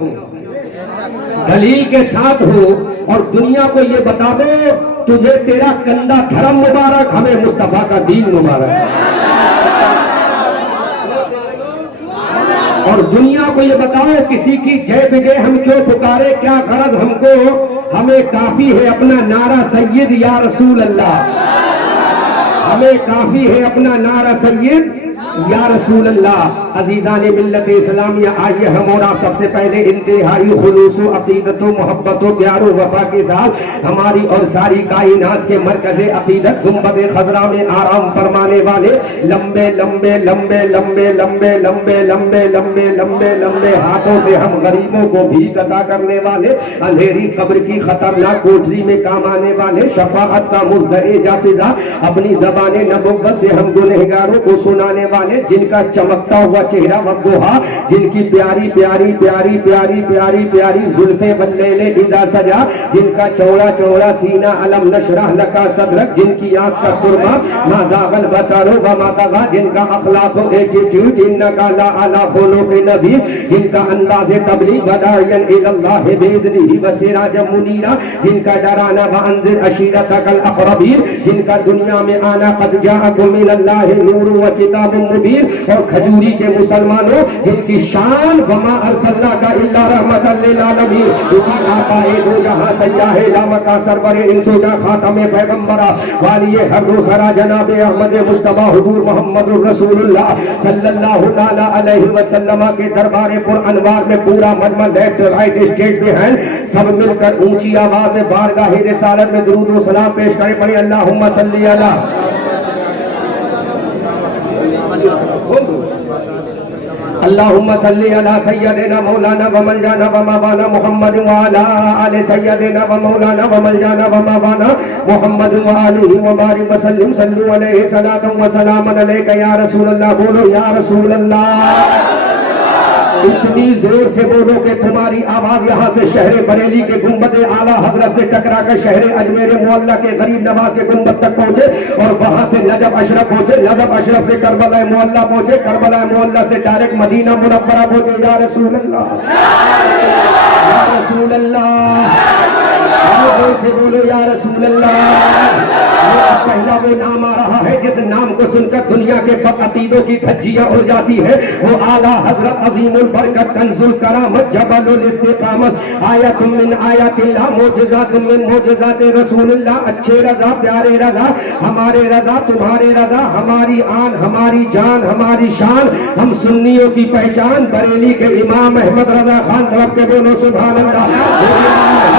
ہو، دلیل کے ساتھ ہو، اور دنیا کو یہ بتا دو تجھے تیرا گندا دھرم مبارک، ہمیں مصطفیٰ کا دین مبارک، اور دنیا کو یہ بتاؤ کسی کی جے بجے ہم کیوں پکارے، کیا غرض ہم کو، ہمیں کافی ہے اپنا نعرہ سید یا رسول اللہ، ہمیں کافی ہے اپنا نعرہ سید یا رسول اللہ۔ عزیزان ملت اسلامیہ، آئیے ہم اور آپ سب سے پہلے انتہائی خلوص و عقیدت و محبت و پیار و وفا کے ساتھ ہماری اور ساری کائنات کے مرکز عقیدت گنبد خضرا میں آرام فرمانے والے لمبے لمبے لمبے لمبے لمبے لمبے لمبے لمبے لمبے لمبے ہاتھوں سے ہم غریبوں کو بھیک عطا کرنے والے، اندھیری قبر کی خطرناک کوٹری میں کام آنے والے، شفاعت کا مزدہ جافزہ، اپنی زبان نبوت سے ہم گنہگاروں کو سنانے والے، جن کا چمکتا ہوا چہرہ والضحیٰ، جن کی پیاری پیاری پیاری پیاری پیاری پیاری زلفیں واللیل اذا سجا، جن کا چوڑا چوڑا سینہ علم نشرح لکا صدرک، جن کی آنکھ کا سرما ما زاغ البصر وما طغى، جن کا اخلاق و ایٹیٹیوڈ انکا لا علی خلق نبی، جن کا انداز تبلیغ داعیا الی اللہ باذنہ وسراجا منیرا، جن کا ڈرانا وانذر عشیرتک الاقربین، جن کا دنیا میں آنا قد جاءکم من اللہ نور و کتاب مبین، اور کھجوری کے مسلمانوں جن کی شان وما ارسلناک الا رحمتا للعالمین، اسی آقا دو جہاں سیاہ لامکا سرور انس و جاں خاتم پیغمبرا والی ہر دو سرا جناب احمد مصطفیٰ حضور محمد رسول اللہ صلی اللہ تعالی علیہ وسلم کے دربار پر انوار میں پورا مجمع لیفٹ رائٹ اسٹیٹ میں ہے، سب مل کر اونچی آواز میں بارگاہ رسالت میں درود و سلام پیش کریں، پڑھیں اللہم صلی علی اللہم صلی علی سیدنا مولانا ومولانا ومولانا محمد وعلی آل سیدنا ومولانا ومولانا ومولانا محمد وآلہ وبارک وسلم، صلو علیہ صلاۃ و سلام علیک یا رسول اللہ، بولو یا رسول اللہ، اتنی زور سے بولو کہ تمہاری آواز یہاں سے شہر بریلی کے گنبد اعلیٰ حضرت سے ٹکرا کر شہر اجمیر معلیٰ کے غریب نواز کے گنبد تک پہنچے، اور وہاں سے نجف اشرف پہنچے، نجف اشرف سے کربلا معلیٰ پہنچے، کربلا معلیٰ سے ڈائریکٹ مدینہ منورہ پہنچے۔ یا رسول اللہ، یا رسول اللہ، سے بولو یا رسول اللہ۔ پہلا وہ نام آ رہا ہے جس نام کو سن کر دنیا کے بد عقیدوں کی دھجیاں اڑ جاتی ہے، وہ اعلیٰ حضرت عظیم البرکت کنز الکرامت جبل الاستقامت، آیت من آیات اللہ، معجزات من معجزات رسول اللہ، اچھے رضا پیارے رضا، ہمارے رضا تمہارے رضا، ہماری آن ہماری جان ہماری شان، ہم سنیوں کی پہچان، بریلی کے امام احمد رضا خان، طرف کے بولو سبحان اللہ۔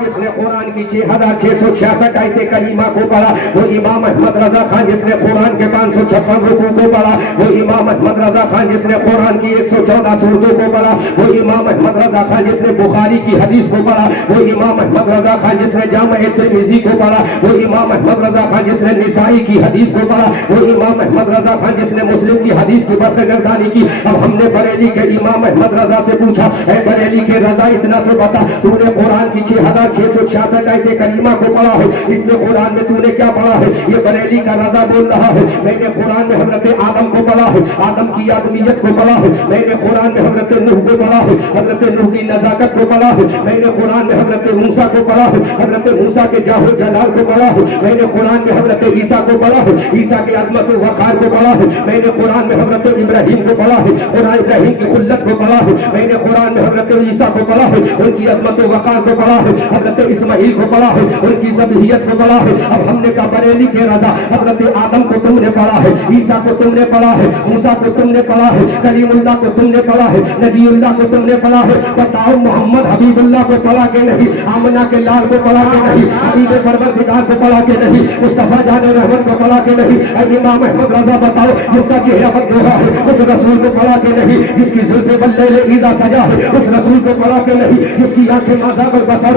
جس نے قرآن کی 6666 آیت کریمہ کو پڑھا، وہ امام احمد رضا خان جس نے قرآن کے 556 رکوع کو پڑھا، وہ امام احمد رضا خان جس نے قرآن کی 114 سورتوں کو پڑھا، وہ امام احمد رضا خان جس نے بخاری کی حدیث کو پڑھا، وہ امام احمد رضا خان جس نے جامع ترمذی کو پڑھا، وہ امام احمد رضا خان جس نے نسائی کی حدیث کو پڑھا، وہ امام احمد رضا خان جس نے مسلم کی حدیث کی برخورداری کی۔ اب ہم نے بریلی کے امام احمد رضا سے پوچھا، اے بریلی کے رضا اتنا تو بتا، تو نے قرآن کی 6666 آیت کریمہ کو پڑھا ہے، اس میں قرآن میں تو نے کیا پڑھا ہے؟ یہ بریلی کا رضا بول رہا ہے، میں نے قرآن میں حضرت آدم کو پڑھا ہے، آدم کی آدمیت کو پڑھا ہے، میں نے قرآن میں حضرت نوح کو پڑھا ہے، حضرت نوح کی نزاکت کو پڑھا ہے، میں نے قرآن میں حضرت موسیٰ کو پڑھا ہے، حضرت موسیٰ کے جاہ و جلال کو پڑھا ہے، میں نے قرآن میں حضرت عیسیٰ کو پڑھا ہے، عیسیٰ کی عظمت و وقار کو پڑھا ہے، میں نے قرآن میں حضرت ابراہیم کو پڑھا ہے، قرآن ابراہیم کی خلت کو پڑھا ہے، میں نے قرآن میں حضرت عیسیٰ کو پڑھا ہے، ان کی عظمت و وقار کو پڑھا ہے، حضرت اسماعیل کو پڑھا ہے، ان کی ذبیحت کو پڑھا ہے۔ اب ہم نے کہا بریلی کے رضا، حضرت آدم کو تم نے پڑھا ہے، عیسیٰ کو تم نے پڑھا ہے، موسیٰ کو تم نے پڑھا ہے، کلیم اللہ کو تم نے پڑھا ہے، نبی اللہ کو تم نے پڑھا ہے، بتاؤ محمد حبیب اللہ کو پڑھا کے نہیں، آمنہ کے لال کو پڑھا کے نہیں، حبیب پروردگار کو پڑھا کے نہیں، مصطفیٰ جان رحمت کو پڑھا کے نہیں، اے امام احمد رضا بتاؤ جس کا چہرہ بدلوا ہے اس رسول کو پڑھا کے نہیں، جس کی زلفیں واللیل اذا سجا ہے اس رسول کو پڑھا کے نہیں، جس کی آنکھیں ما زاغ البصر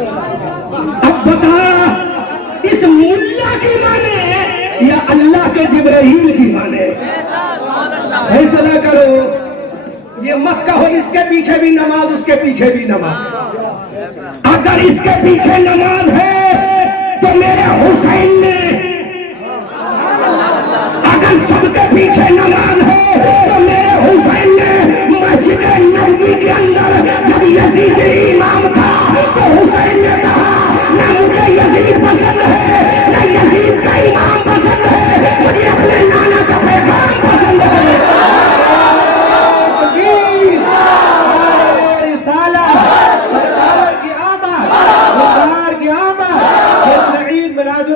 اب بتا اس ملا کی مانے یا اللہ کے جبرائیل کی مانے؟ فیصلہ کرو. یہ مت کہو اس کے پیچھے بھی نماز اس کے پیچھے بھی نماز. اگر اس کے پیچھے نماز ہے تو میرے حسین نے، اگر سب کے پیچھے نماز ہے تو میرے حسین نے مسجد نبوی کے اندر جب یزید امام تھا تو حسین نے کہا نہ مجھے یزید پسند ہے نہ یزید کا امام پسند ہے، مجھے اپنے نانا کا پیغام پسند ہے.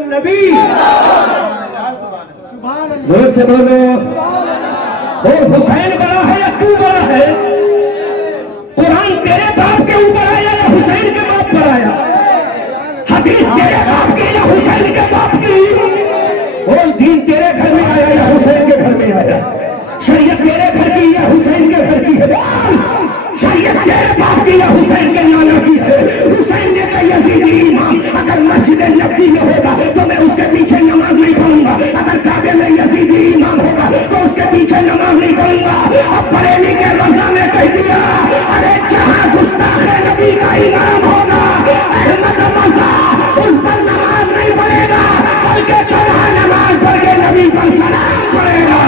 نبی زور سے بولو. اور حسین بڑا ہے یا تو بڑا ہے؟ قرآن تیرے باپ کے اوپر آیا یا حسین کے باپ پر آیا؟ حدیث تیرے باپ کی یا حسین کے باپ کی؟ اور دین تیرے گھر میں آیا یا حسین کے گھر میں آیا؟ شریعت تیرے گھر کی یا حسین کے گھر کی ہے؟ شریعت تیرے باپ کی یا حسین کے نانا کی ہے؟ حسین نے کہا یزیدی امام اگر مسجد نبوی میں ہوگا تو میں اس کے پیچھے نماز نہیں پڑھوں گا، اگر کعبے میں یزیدی امام ہوگا تو اس کے پیچھے نماز نہیں پڑھوں گا. اب بریلی کے رضا نے کہہ دیا ارے جہاں گستاخ نبی کا امام ہوگا احمد رضا اس پر نماز نہیں پڑھے گا بلکہ تنہا نماز پڑھ کے نبی پر سلام پڑھے گا.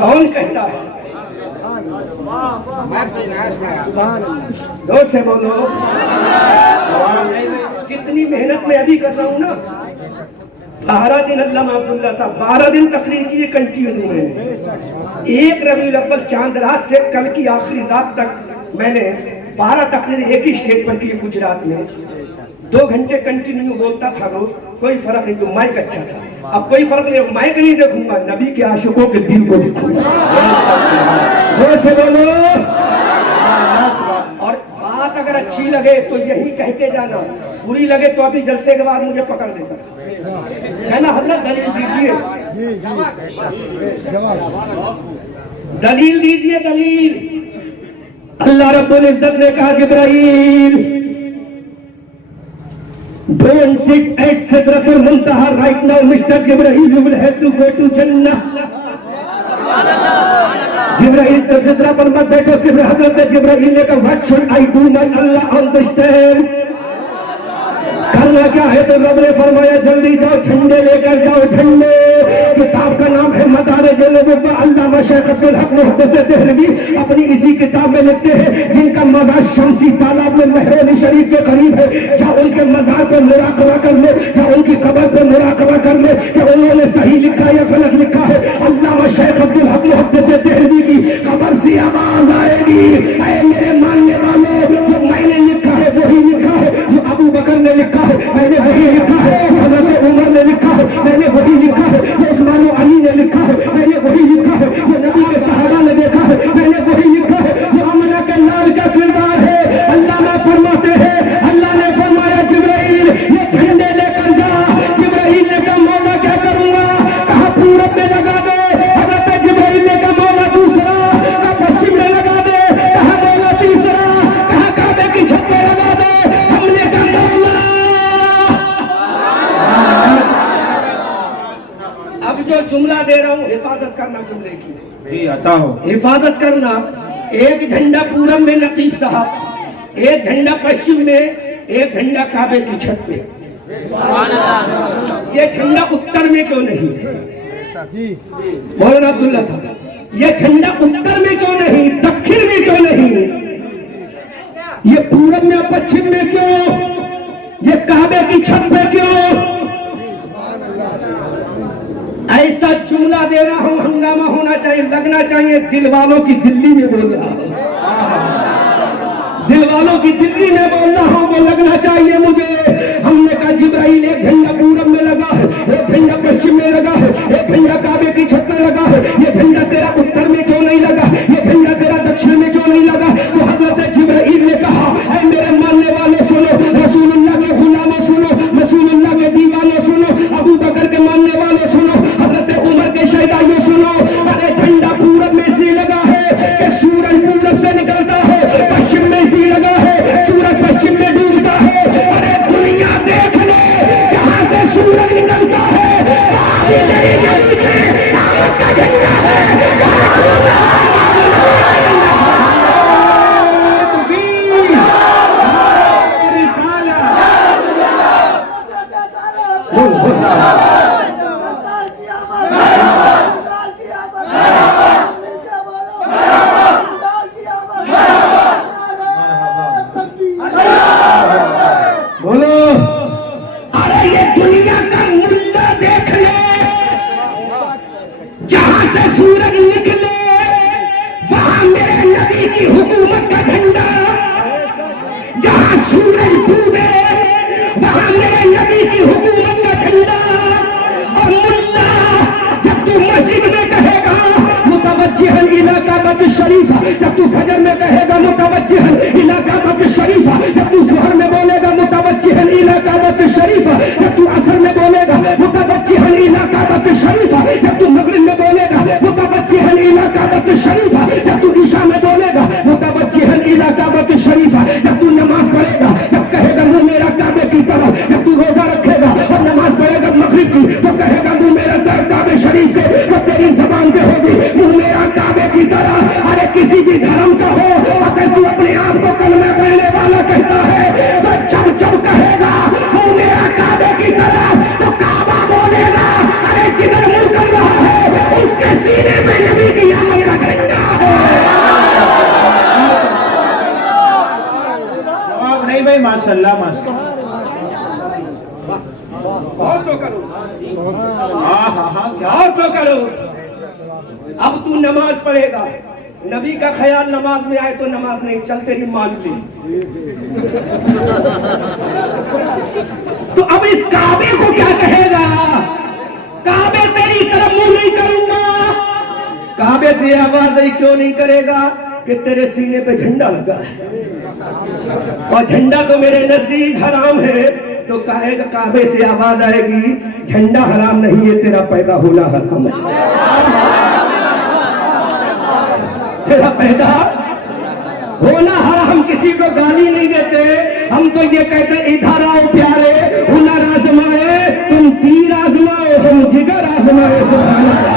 کون کہتا ہے؟ زور سے بولو. جتنی محنت میں ابھی کر رہا ہوں نا، 12 دن علامہ عبداللہ صاحب 12 دن تقریر کی کنٹینیو ہے. ایک ربیع الاول چاند رات سے کل کی آخری رات تک میں نے 12 تقریر ایک ہی اسٹیج پر کی گجرات میں. 2 گھنٹے کنٹینیو بولتا تھا روز، کوئی فرق نہیں. تو مائک اچھا تھا. اب کوئی فرق نہیں، مائک نہیں دیکھوں گا، نبی کے عاشقوں کے دل کو دیکھوں گا. زور سے بولو. اور بات اگر اچھی لگے تو یہی کہتے جانا، بری لگے تو ابھی جلسے کے بعد مجھے پکڑ دیتا ہے نا. حضرت دلیل دیجیے، دلیل دیجیے، دلیل. اللہ رب العزت نے کہا جبرائیل don't sit at Sidratul Muntaha right now, Mr. Jibreel, you will have to go to Jannah. جبرائیل تو سدرہ پر مت بیٹھو. صرف حضرت جبرائیل نے کہا what should I do my Allah understand؟ کرنا کیا ہے؟ تو رب نے فرمایا جلدی جاؤ جھنڈے لے کر جاؤ. جھنڈے کتاب کا نام ہے مدارج النبوہ. علامہ شیخ عبدالحق محدث دہلوی اپنی اسی کتاب میں لکھتے ہیں جن کا مزار شمسی تالاب میں مہرونی شریف کے قریب ہے، جہاں ان کے مزار پر مراقبہ کر لے، جہاں ان کی قبر پر مراقبہ کر لے کہ انہوں نے صحیح لکھا یا غلط لکھا ہے. علامہ شیخ عبدالحق محدث دہلوی کی قبر سے آواز آئے گی اے میرے ماننے والوں، جو میں نے لکھا ہے وہی لکھا ہے، جو ابو بکر نے لکھا ہے میں نے وہی لکھا ہے، حضرت عمر نے لکھا ہے میں نے وہی لکھا ہے، جو عثمان و علی نے لکھا ہے میں نے وہی لکھا ہے، جو نبی کے صحابہ نے دیکھا ہے میں نے وہی لکھا ہے، جو آمنہ کے لال کا کردار ہے. علامہ فرماتے ہیں اللہ نے فرمایا جبرائیل یہ جھنڈے لے کر جا. جبرائیل نے کہا مولا کیا کروں گا؟ کہا پورب میں لگا دے. حضرت جبرائیل نے کہا مولا دوسرا. کہا پشچم میں لگا دے. کہا مولا تیسرا. کہا کعبے کی چھت پہ لگا دے. ہم نے کہا مولا. اب جو جملہ دے رہا ہوں حفاظت کرنا جملے کی. جی عطا ہو. حفاظت کرنا. ایک جھنڈا پورب میں نقیب صاحب، ایک جھنڈا پشچم میں، ایک جھنڈا کعبے کی چھت پہ. یہ جھنڈا اتر میں کیوں نہیں؟ مولانا عبداللہ صاحب یہ جھنڈا اتر میں کیوں نہیں، دکھن میں کیوں نہیں، یہ پورب میں اور پچھم میں کیوں، یہ کعبے کی چھت پہ کیوں؟ ایسا جملہ دے رہا ہوں ہنگامہ ہونا چاہیے، لگنا چاہیے دل والوں کی دلی میں بول رہا ہوں، دل والوں کی دلی میں بول رہا ہوں، وہ لگنا چاہیے مجھے. ہم نے کہا جبرائیل ایک جھنڈا پورب میں لگا ہے، ایک جھنڈا پشچم میں لگا ہے، ایک جھنڈا کعبے کی چھت میں لگا ہے. یہ جھنڈا تیرا اتر میں کیوں نہیں لگا؟ یہ جھنڈا تیرا دکشن میں کیوں نہیں لگا؟ تو حضرت جبرائیل نے کہا اے میرے ماننے والے سنو، رسول اللہ کے غلاموں سنو، رسول اللہ کے دیوانے سنو، ابو بکر کے ماننے والے سنو، حضرت عمر کے شہدائیوں سنو. ارے جھنڈا پورب میں سے لگا ہے کہ کی حکومت کا جھنڈا، جہاں سورج ڈوبے وہاں میرے نبی کی حکومت کا جھنڈا۔ اور ملا جب تو مسجد میں کہے گا متوجہاً الی کعبۃ الشریفہ، جب تو فجر میں کہے گا متوجہاً الی کعبۃ الشریفہ، جب تو ظہر میں بولے گا متوجہاً الی کعبۃ الشریفہ، جب تو عصر میں بولے گا متوجہاً الی کعبۃ الشریفہ، جب تو مغرب میں بولے گا متوجہاً الی کعبۃ الشریفہ، جب تو عشاء میں بولے گا متوجہاً الی کعبۃ الشریفہ، جب تو نماز پڑھے گا، جب کہے گا منہ میرا کعبے کی طرف، جب تو روزہ رکھے گا اور نماز پڑھے گا مغرب کی تو کہے گا منہ میرا طرف کعبے شریف کے، تو تیری زبان پہ ہوگی منہ میرا کعبے کی طرح۔ ارے کسی بھی دھرم کا ہو اگر تو اپنے آپ کو کلمہ پڑھنے والا کہتا ہے تو جب جب کہے گا منہ میرا کعبے کی طرف تو کعبہ بولے گا۔ ارے جدھر منہ کر رہا ہے اس کے سینے میں نبی کی آمد کا جھنڈا ہے۔ نہیں بھائی ماشاءاللہ ماشاءاللہ، اور تو کرو، ہاں ہاں ہاں کیا اور تو کرو۔ اب تو نماز پڑھے گا، نبی کا خیال نماز میں آئے تو نماز نہیں، چل تیری مان لی۔ تو اب اس کعبے کو کیا کہے گا؟ کعبے تیری طرف منہ نہیں کروں گا۔ کعبے سے آواز کیوں نہیں کرے گا کہ تیرے سینے پہ جھنڈا لگا ہے اور جھنڈا تو میرے نزدیک حرام ہے، تو کہے گا کعبے سے آواز آئے گی جھنڈا حرام نہیں ہے، تیرا پیدا ہونا حرام ہے، تیرا پیدا ہونا حرام۔ کسی کو گالی نہیں دیتے، ہم تو یہ کہتے ہیں ادھر آؤ پیارے، ہنر آزمائے تم تیر آزمائے ہم جگر آزمائے۔ سبحان اللہ۔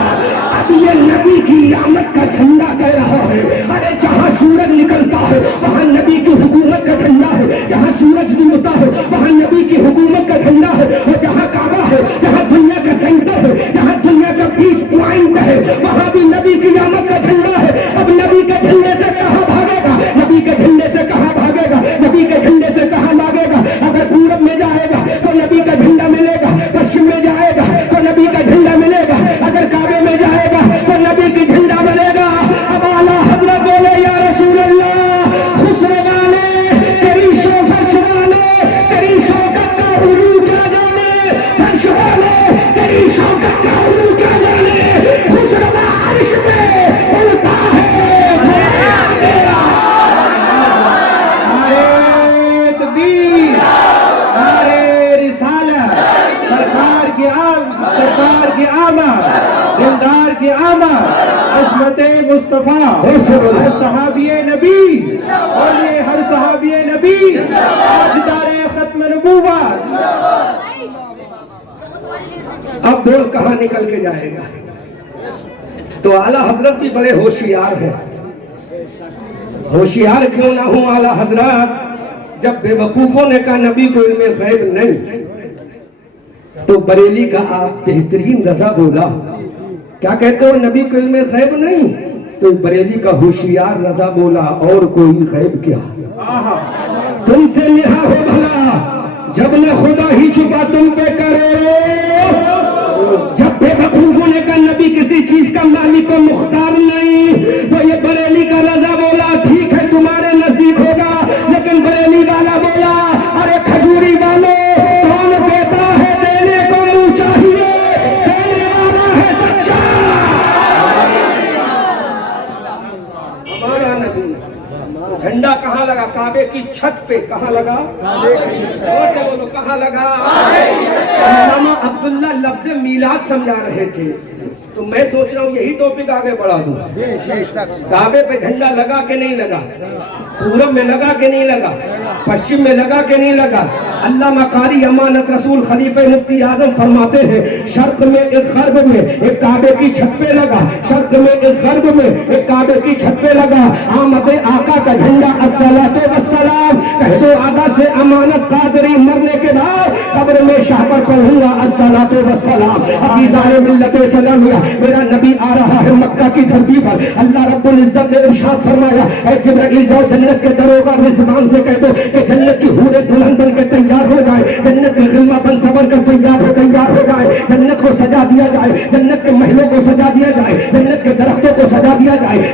اب یہ نبی کی آمد کا جھنڈا کہہ رہا ہے۔ ارے جہاں سورج نکلتا ہے وہاں نبی کی حکومت کا جھنڈا ہے، جہاں سورج ڈوبتا ہے وہاں نبی کی حکومت کا جھنڈا ہے، اور جہاں کعبہ ہے، جہاں دنیا کا سینٹر ہے، جہاں دنیا کا بیچ پوائنٹ ہے وہاں بھی نبی کی آمد کا جھنڈا ہے۔ اب نبی کے جھنڈے سے کہاں بھاگے گا؟ نبی کے جھنڈے سے کہاں بھاگے گا؟ نبی کے جھنڈے سے کہاں بھاگے گا؟ اگر پورب میں جائے گا تو نبی کا جھنڈا ملے گا، پشچم میں جائے گا تو نبی کا جھنڈا ملے گا، اگر کعبے میں جائے گا تو نبی کی جھنڈا ملے گا۔ اب اعلیٰ حضرت بولے یا رسول اللہ، خسرو والے تیری فرش والے تیری شوکت کا علو کیا جانے، فرش والے تیری شوکت کا علو کیا جانے، خسرو عرش پہ اڑتا ہے تیرا۔ نعرے تکبیر، نعرے رسالت، سرکار کی آمد، دلدار کی آمد، عصمت مصطفیٰ، ہر صحابی نبی، اور یہ ہر صحابی نبی تاجدار ختم نبوت۔ اب بول کہاں نکل کے جائے گا؟ تو اعلیٰ حضرت بھی بڑے ہوشیار ہیں۔ ہوشیار کیوں نہ ہوں اعلیٰ حضرت؟ جب بے وقوفوں نے کہا نبی کو علم غیب نہیں، تو بریلی کا آپ بہترین رضا بولا، کیا کہتے ہو نبی کو علم غیب نہیں؟ تو بریلی کا ہوشیار رضا بولا اور کوئی غیب کیا، تم سے نہا ہو بھلا جب نہ خدا ہی چھپا تم پہ کرو۔ جب بے وقوفوں نے کہا نبی کسی چیز کا مالک و مختار نہیں، تو یہ بریلی کا رضا بولا ٹھیک ہے تمہارے نزدیک ہوگا، لیکن بریلی والا بولا ارے کھجوری والے کون کہتا ہے دینے کو منہ چاہیے، دینے والا ہے سچا ہمارا نبی۔ جھنڈا کہاں لگا؟ کعبے کی چھت پہ۔ کہاں لگا؟ اور سے بولو کہاں لگا؟ علامہ عبداللہ لفظ میلاد سمجھا رہے تھے، تو میں سوچ رہا ہوں یہی ٹاپک آگے بڑھا دوں۔ کعبے پہ جھنڈا لگا کہ نہیں لگا؟ پورب میں لگا کہ نہیں لگا؟ پشچم میں لگا کہ نہیں لگا؟ علامہ قاری امانت رسول خلیفہ مفتی اعظم فرماتے ہیں شرق میں ایک غرب میں ایک کعبے کی چھت پہ لگا، شرق میں ایک غرب میں ایک کعبے کی چھت پہ لگا آمد آقا کا جھنڈا الصلاۃ والسلام۔ کہہ دو آقا سے امانت قادری مرنے کے بعد قبر میں شاہ پر پڑھوں گا الصلاۃ والسلام۔ عزیزائے ملت اسلامیہ، میرا نبی آ رہا ہے مکہ کی دھرتی پر۔ اللہ رب العزت نے ارشاد فرمایا اے جبرائیل جاؤ جنت کے دروغہ رضوان سے کہہ دو کہ جنت کی حوریں دلہن بن کے تیار ہو جائے، جنت کے غلمہ بن سور کر تیار ہو جائے، جنت کو سجا دیا جائے، جنت کے محلوں کو سجا دیا جائے، جنت کے درختوں کو سجا دیا جائے،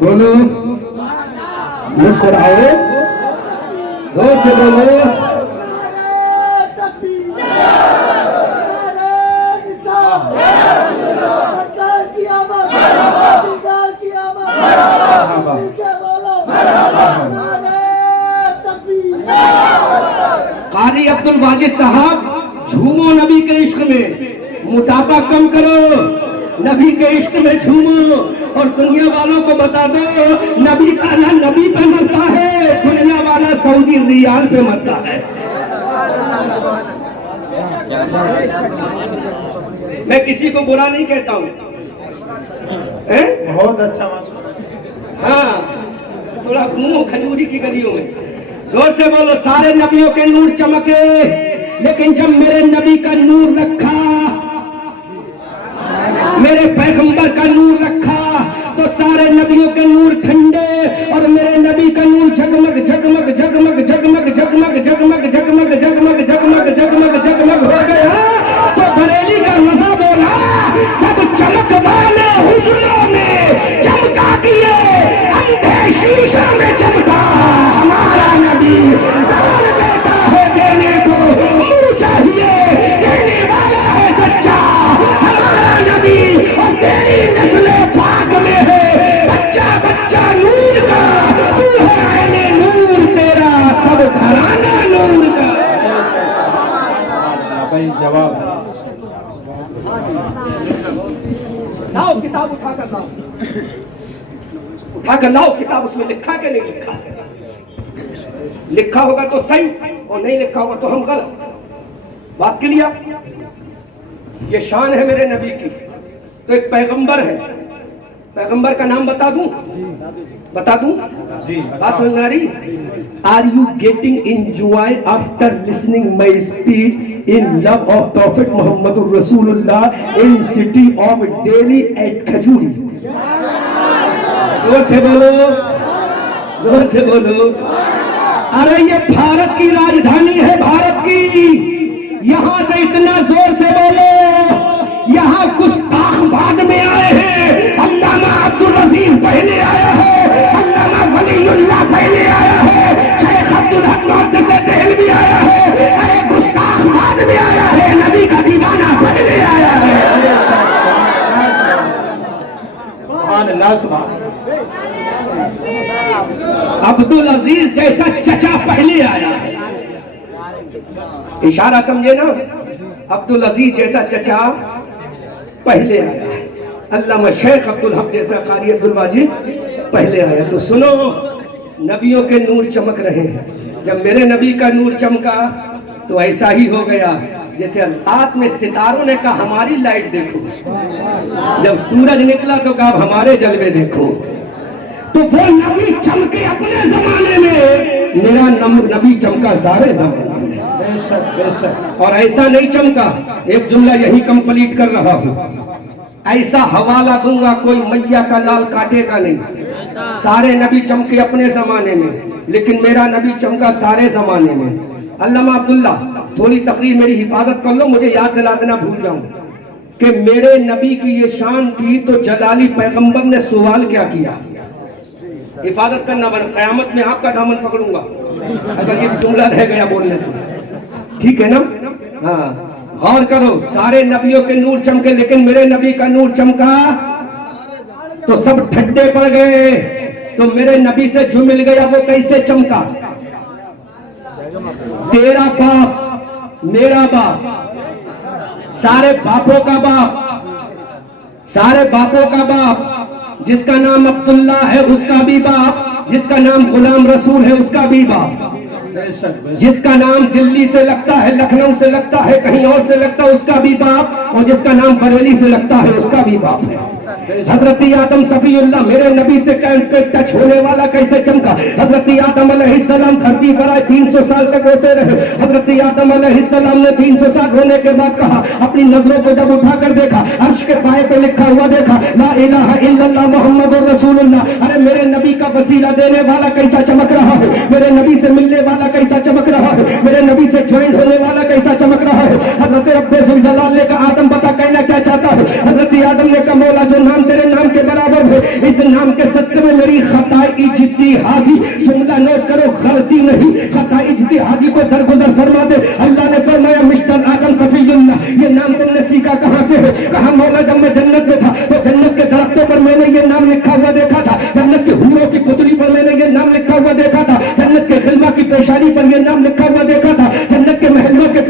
بولو مسکراؤ زور سے بولو قاری عبد الواجد صاحب جھومو نبی کے عشق میں موٹاپا کم کرو نبی کے عشق میں جھومو اور دنیا والوں کو بتا دو نبی کا نہ نبی پہ مرتا ہے دنیا والا سعودی ریال پہ مرتا ہے میں کسی کو برا نہیں کہتا ہوں بہت اچھا ہاں تھوڑا گھومو کھجوری کی گلیوں میں زور سے بولو سارے نبیوں کے نور چمکے لیکن جب میرے نبی کا نور رکھا میرے پیغمبر کا نور رکھا تو سارے نبیوں کے نور ٹھنڈے اور میرے نبی کا نور جگمگ جگمگ جگمگ جگمگ جگمگ جگمگ جگمگ جگمگ جگمگ جگمگ جگمگ ہو گیا تو بریلی کا مزہ بولا سب چمک والے حجروں میں چمکا کیے اندھے شیشہ میں چمکا ہمارا نبی دار دیتا ہے دینے کو منہ چاہیے دینے والا ہے سچا ہمارا نبی اور تیری نسل پاک میں ہے بچہ بچہ نور کا تو ہے عین نور تیرا سب گھرانہ نور کا بھائی جواب لاؤ کتاب اٹھا کر لاؤ اٹھا کر لاؤ کتاب اس میں لکھا کہ نہیں لکھا لکھا ہوگا تو صحیح اور نہیں لکھا ہوگا تو ہم غلط بات کلیئر یہ شان ہے میرے نبی کی تو ایک پیغمبر ہے پیغمبر کا نام بتا دوں بات سمجھ میں آ رہی are you getting enjoy after listening my speech in love of Prophet Muhammad Rasulullah in city of Delhi at Khajuri زور سے بولو ارے یہ بھارت کی راجدھانی ہے بھارت کی یہاں سے اتنا زور سے بولو یہاں گستاخ بعد میں آئے ہیں علامہ عبدالعزیز پہلے آیا ہے علامہ ولی اللہ پہلے آیا ہے شیخ عبدالحق محدث دہلوی آیا ہے ارے گستاخ بعد میں آیا ہے نبی کا دیوانہ پہلے آیا ہے سبحان اللہ سبحان عبدالعزیز جیسا چچا پہلے آیا ہے اشارہ سمجھے نا عبدالعزیز جیسا چچا پہلے آیا ہے علامہ شیخ عبدالحق جیسا قاری عبدالواجد پہلے آیا تو سنو نبیوں کے نور چمک رہے ہیں جب میرے نبی کا نور چمکا تو ایسا ہی ہو گیا جیسے رات میں ستاروں نے کہا ہماری لائٹ دیکھو جب سورج نکلا تو کہا ہمارے جلوے دیکھو تو وہ نبی چمکے اپنے زمانے میں میرا نبی چمکا سارے زمانے میں اور ایسا نہیں چمکا ایک جملہ یہی کمپلیٹ کر رہا ہوں ایسا حوالہ دوں گا کوئی میاں کا لال کاٹے گا نہیں سارے نبی چمکے اپنے زمانے میں لیکن میرا نبی چمکا سارے زمانے میں علامہ عبداللہ تھوڑی تقریر میری حفاظت کر لو مجھے یاد دلا دینا بھول جاؤں کہ میرے نبی کی یہ شان تھی تو جلالی پیغمبر نے سوال کیا کیا حفاظت کرنا بنا قیامت میں آپ کا دامن پکڑوں گا اگر یہ جملہ رہ گیا بولنے سے ٹھیک ہے نا ہاں غور کرو سارے نبیوں کے نور چمکے لیکن میرے نبی کا نور چمکا تو سب ٹھڈے پڑ گئے تو میرے نبی سے جو مل گیا وہ کیسے چمکا تیرا باپ میرا باپ سارے باپوں کا باپ جس کا نام عبداللہ ہے اس کا بھی باپ جس کا نام غلام رسول ہے اس کا بھی باپ جس کا نام دلی سے لگتا ہے لکھنؤ سے لگتا ہے کہیں اور سے لگتا ہے اس کا بھی باپ اور جس کا نام بریلی سے لگتا ہے اس کا بھی باپ ہے حضرت آدم صفی اللہ میرے نبی سے ٹچ ہونے والا کیسے چمکا حضرت آدم علیہ السلام دھرتی پر آئے 300 سال تک ہوتے رہے حضرت آدم علیہ السلام نے 300 سال ہونے کے بعد کہا اپنی نظروں کو جب اٹھا کر دیکھا عرش کے پائے پہ لکھا ہوا دیکھا لا الہ الا اللہ محمد رسول اللہ ارے میرے نبی کا وسیلہ دینے والا کیسا چمک رہا ہے میرے نبی سے ملنے والا کیسا چمک رہا ہے میرے نبی سے جوائنٹ ہونے والا کیسا چمک رہا ہے حضرت رب ذوالجلال نے کہا آدم بتا کہنا کیا چاہتا ہے حضرت آدم نے کہا مولا جو نام تیرے نام کے برابر ہے اس نام کے صدقے میں میری خطا اجتہادی، جملہ نوٹ کرو غلطی نہیں، خطا اجتہادی کو درگزر فرما دے۔ اللہ نے فرمایا مسٹر آدم صفی اللہ، یہ نام تم نے سیکھا کہاں سے ہے؟ کہا مولا جب میں جنت میں تھا تو جنت کے درختوں پر میں نے یہ نام لکھا ہوا دیکھا تھا، جنت کے حوروں کی پتلی پر میں نے یہ نام لکھا ہوا دیکھا تھا، جنت کے غلبہ کی پیشانی پر یہ نام لکھا ہوا دیکھا تھا، جنت کے محلوں کے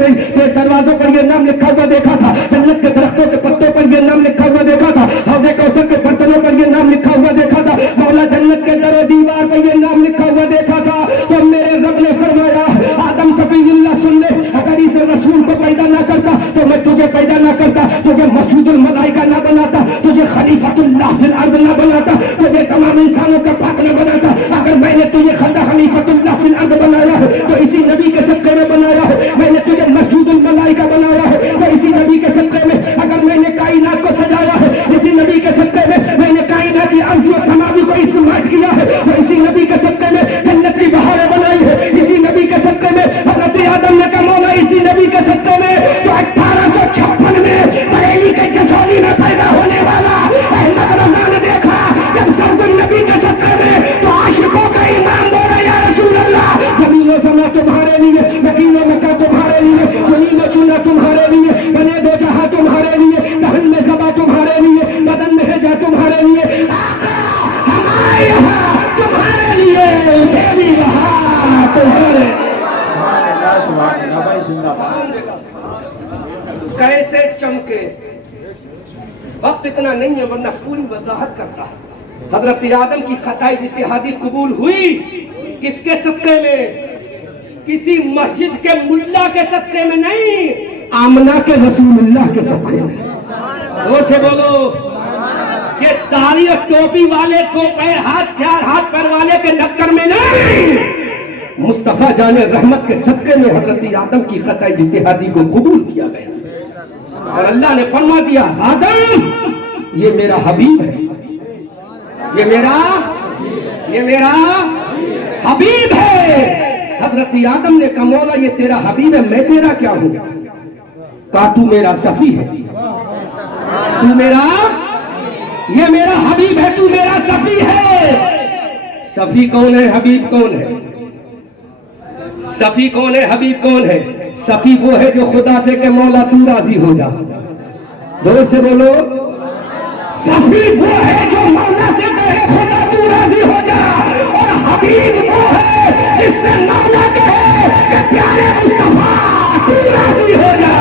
دروازوں پر یہ نام لکھا ہوا دیکھا تھا، جنت کے درختوں کے پتوں پر یہ نام لکھا ہوا دیکھا تھا، حوض کوثر کے برتنوں پر یہ نام لکھا ہوا دیکھا تھا، مولا جنت کے در و دیوار پر یہ نام لکھا ہوا دیکھا تھا۔ تو میرے رب نے فرمایا آدم صفی اللہ سن لے، اگر اس رسول کو پیدا نہ کرتا تو میں تجھے پیدا نہ کرتا، تجھے مسجود الملائکہ نہ بناتا، تجھے خلیفۃ اللہ فی الارض نہ بناتا، تجھے تمام انسانوں کا پاک نہ بناتا۔ اگر میں نے تجھے خلیفۃ اللہ فی الارض بنایا ہے تو اسی نبی کے صدقے میں بنایا ہے، میں نے تجھے مسجود الملائکہ بنایا ہے تو اسی نبی کے صدقے میں، اگر میں نے کائنات کو سجایا ہے اسی نبی کے صدقے میں نے کائنات کی ارض و سماوی کو اسماعیل کیا ہے تو اسی نبی کے صدقے میں جنت کی بہاریں بنائی ہے اسی نبی کے صدقے میں، حضرت آدم نے کہا مولا اسی نبی کے صدقے میں تو 1856 میں بریلی کے جسولی میں پیدا ہونے والا احمد رضا نے دیکھا جب سب کچھ نبی کے صدقے میں، تو عاشقوں کا امام بولا یا رسول اللہ زمین و سما تمہارے لیے، مکین و مکہ تمہارے لیے، زمین و چنا تمہارے لیے، بنے دو جہاں تمہارے لیے، دہن میں زبا تمہارے لیے، بدن میں ہے جا تمہارے لیے، آقا ہمارے یہاں تمہارے لیے، تیری وہاں تمہارے۔ کیسے چمکے، وقت اتنا نہیں ہے ورنہ پوری وضاحت کرتا۔ حضرت آدم کی خطا اجتہادی قبول ہوئی کس کے صدقے میں؟ کسی مسجد کے ملا کے صدقے میں نہیں، آمنہ کے رسول اللہ کے صدقے میں۔ زور سے بولو، یہ داڑھی اور ٹوپی والے دو پیر چار ہاتھ پیر والے کے ڈکر میں نہیں، مصطفیٰ جان رحمت کے صدقے میں حضرت آدم کی خطا اجتہادی کو قبول کیا گیا اور اللہ نے فرما دیا آدم یہ میرا حبیب ہے، یہ میرا حبیب ہے۔ حضرت آدم نے کہا مولا یہ تیرا حبیب ہے، میں تیرا کیا ہوں؟ کہا تو میرا صفی ہے، تو میرا، یہ میرا حبیب ہے، تو میرا صفی ہے۔ صفی کون ہے، حبیب کون ہے؟ صفی کون ہے، حبیب کون ہے؟ صفی وہ ہے جو خدا سے کہ مولا تو راضی ہو جا، زور سے بولو، صفی وہ ہے جو مولا سے کہے خدا تو راضی ہو جا، اور حبیب وہ ہے جس سے مولا کہے کہ پیارے مصطفیٰ تو راضی ہو جا۔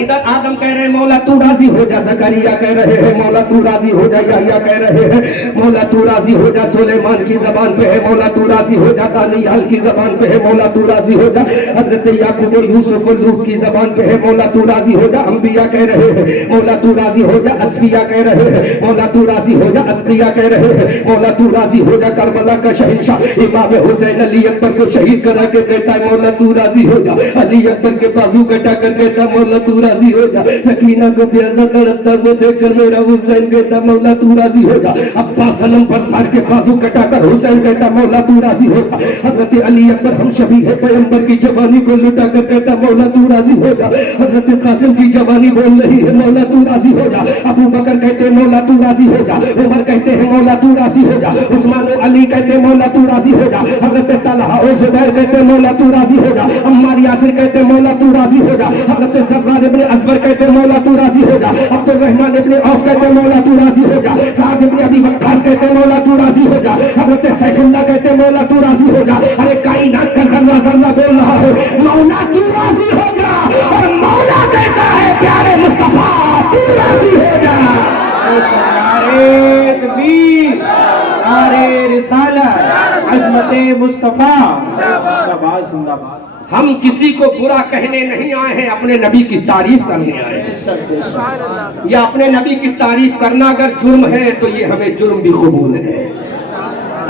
ادھر آدم کہہ رہے ہیں مولا تو راضی ہو جا، زکریا کہہ رہے ہیں مولا تو راضی ہو جا، یحییٰ کہہ رہے ہیں مولا تو راضی ہو جا، سلیمان کی زبان پہ ہے مولا تو راضی ہو جا، دانیال کی زبان پہ ہے مولا تو راضی ہو جا، حضرت یعقوب و یوسف و لوط کی زبان پہ ہے مولا تو راضی ہو جا، انبیاء کہہ رہے ہیں مولا تو راضی ہو جا، اصفیاء کہہ رہے ہیں مولا تو راضی ہو جا، اتقیاء کہہ رہے ہیں مولا تو راضی ہو جا، کربلا کا شہنشاہ امام حسین علی اکبر کو شہید کرا کے کہتا ہے مولا تو راضی ہو جا، علی اکبر کے بازو کٹا کر کہتا مولا تو راضی ہو جا، سکینہ کو پیاسا تڑپتا وہ دیکھ کر میرا حسین کہتا مولا تو راضی ہو جا، عباس سلم پر پھاڑ کے بازو کٹا کر حسین کہتا مولا تو راضی ہو جا، حضرت علی اکبر ہم شبیہ ہے پیغمبر کی جوانی کو لٹا کر کہتا مولا تو راضی ہو جا، حضرت قاسم کی جوانی بول رہی ہے مولا تو راضی ہو جا، ابو بکر کہتے ہیں مولا تو راضی ہو جا، عمر کہتے ہیں مولا تو راضی ہو جا، عثمان و علی کہتے ہیں مولا تو راضی ہو جا، حضرت طلحہ و زبیر کہتے ہیں مولا تو راضی ہو جا، عمار یاسر کہتے ہیں مولا تو راضی ہو جا، حضرت زبیر ابن اصغر کہتے ہیں مولا تو راضی ہو جا، عبد الرحمن ابن عوف کہتے ہیں مولا تو راضی ہو جا، سعد ابن ابی وقاص کہتے ہیں مولا تو راضی ہو جا، حضرت سیف اللہ کہتے ہیں مولا تو راضی ہو جا، ارے کائنات کا ذرہ ذرہ بول رہا ہے مولا تو راضی ہو جا، اور مولا کہتا ہے پیارے مصطفیٰ تو راضی ہو جا۔ نعرے تکبیر، نعرے رسالت، عظمت مصطفیٰ، زندہ باد زندہ باد۔ ہم کسی کو برا کہنے نہیں آئے ہیں، اپنے نبی کی تعریف کرنے آئے ہیں۔ یا اپنے نبی کی تعریف کرنا اگر جرم ہے تو یہ ہمیں جرم بھی قبول ہے،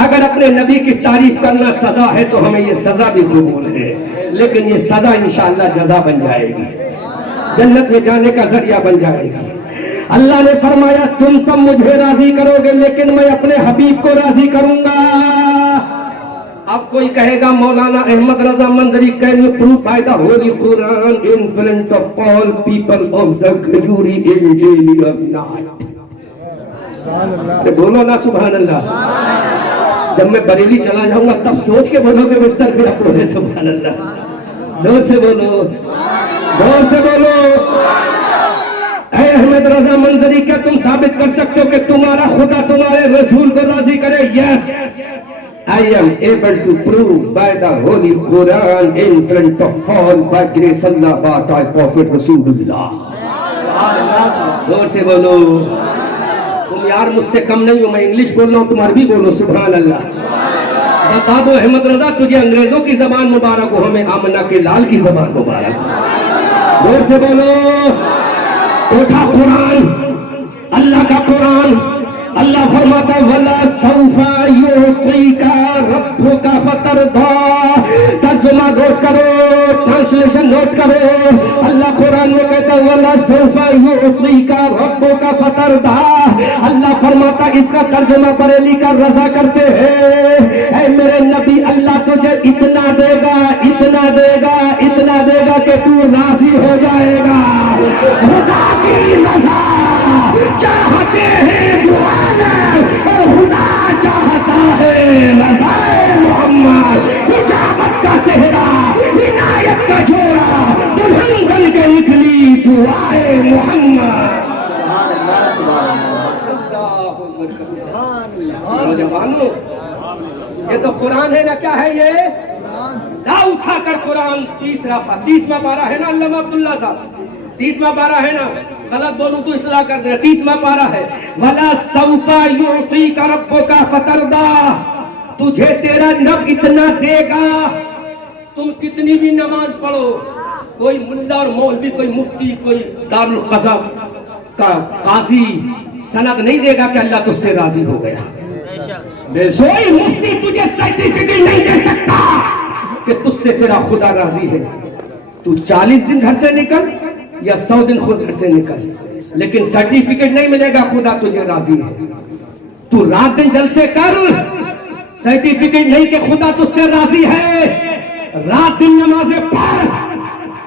اگر اپنے نبی کی تعریف کرنا سزا ہے تو ہمیں یہ سزا بھی قبول ہے، لیکن یہ سزا انشاءاللہ جزا بن جائے گی، جنت میں جانے کا ذریعہ بن جائے گی۔ اللہ نے فرمایا تم سب مجھے راضی کرو گے لیکن میں اپنے حبیب کو راضی کروں گا۔ اب کوئی کہے گا Maulana Ahmad Raza Manzari can you proof by the holy Quran in front of all people of the Khajuri in daily of night. بولو نا سبحان اللہ. جب میں بریلی چلا جاؤں گا تب سوچ کے بولو گے بستر پہ اپنے بولے سبحان اللہ. زور سے بولو, زور سے بولو. اے احمد رضا منظری, کیا تم ثابت کر سکتے ہو کہ تمہارا خدا تمہارے رسول کو راضی کرے؟ یس, I am able to prove by the Holy Quran in front of all by grace Allah by Prophet Rasulullah. زور سے بولو. تم یار مجھ سے کم نہیں ہو, میں انگلش بول رہا ہوں, تم عربی بولو سبحان اللہ. بتا دو احمد رضا تجھے انگریزوں کی زبان مبارک ہو, ہمیں آمنہ کے لال کی زبان مبارک. زور سے بولو. اٹھا قرآن, اللہ کا قرآن. اللہ فرماتا وَلَا سَوْفَ يُعْطِيكَ رَبُّكَ فَتَرْضَىٰ. ترجمہ نوٹ کرو, ٹرانسلیشن نوٹ کرو. اللہ قرآن میں کہتا ہے وَلَا سَوْفَ يُعْطِيكَ رَبُّكَ فَتَرْضَىٰ. اللہ فرماتا اس کا ترجمہ بریلی کا رضا کرتے ہیں. اے میرے نبی, اللہ تجھے اتنا دے گا, اتنا دے گا, اتنا دے گا کہ تو راضی ہو جائے گا. خدا کی رضا چاہتے ہیں دعا اور خدا چاہتا ہے رضا محمد. اجابت کا صحرا, عنایت کا جوڑا, دلہن بن کے نکلی دعائے محمد. نوجوانوں, یہ تو قرآن ہے نا, کیا ہے یہ؟ لا اٹھا کر قرآن 30واں پارہ ہے نا علامہ عبداللہ صاحب, 30واں پارہ ہے نا, غلط بولوں تو اصلاح کر دینا. 30واں پارہ ہے وَلَا سَوْفَ يُعْطِيكَ رَبُّكَ فَتَرْضَىٰ. تجھے تیرا رب اتنا دے گا, تم کتنی بھی نماز پڑھو, کوئی ملا اور مولوی, کوئی مفتی, کوئی دارالقضا کا قاضی سند نہیں دے گا کہ اللہ تجھ سے راضی ہو گیا. کوئی مفتی تجھے سرٹیفکیٹ نہیں دے سکتا کہ تجھ سے تیرا خدا راضی ہے. تو 40 دن گھر سے نکل یا 100 دن خود گھر سے نکل, لیکن سرٹیفکیٹ نہیں ملے گا خدا تجھے راضی ہے. تو رات دن جلسے کر, سرٹیفکیٹ نہیں کہ خدا تجھ سے راضی ہے. رات دن نمازیں پڑھ,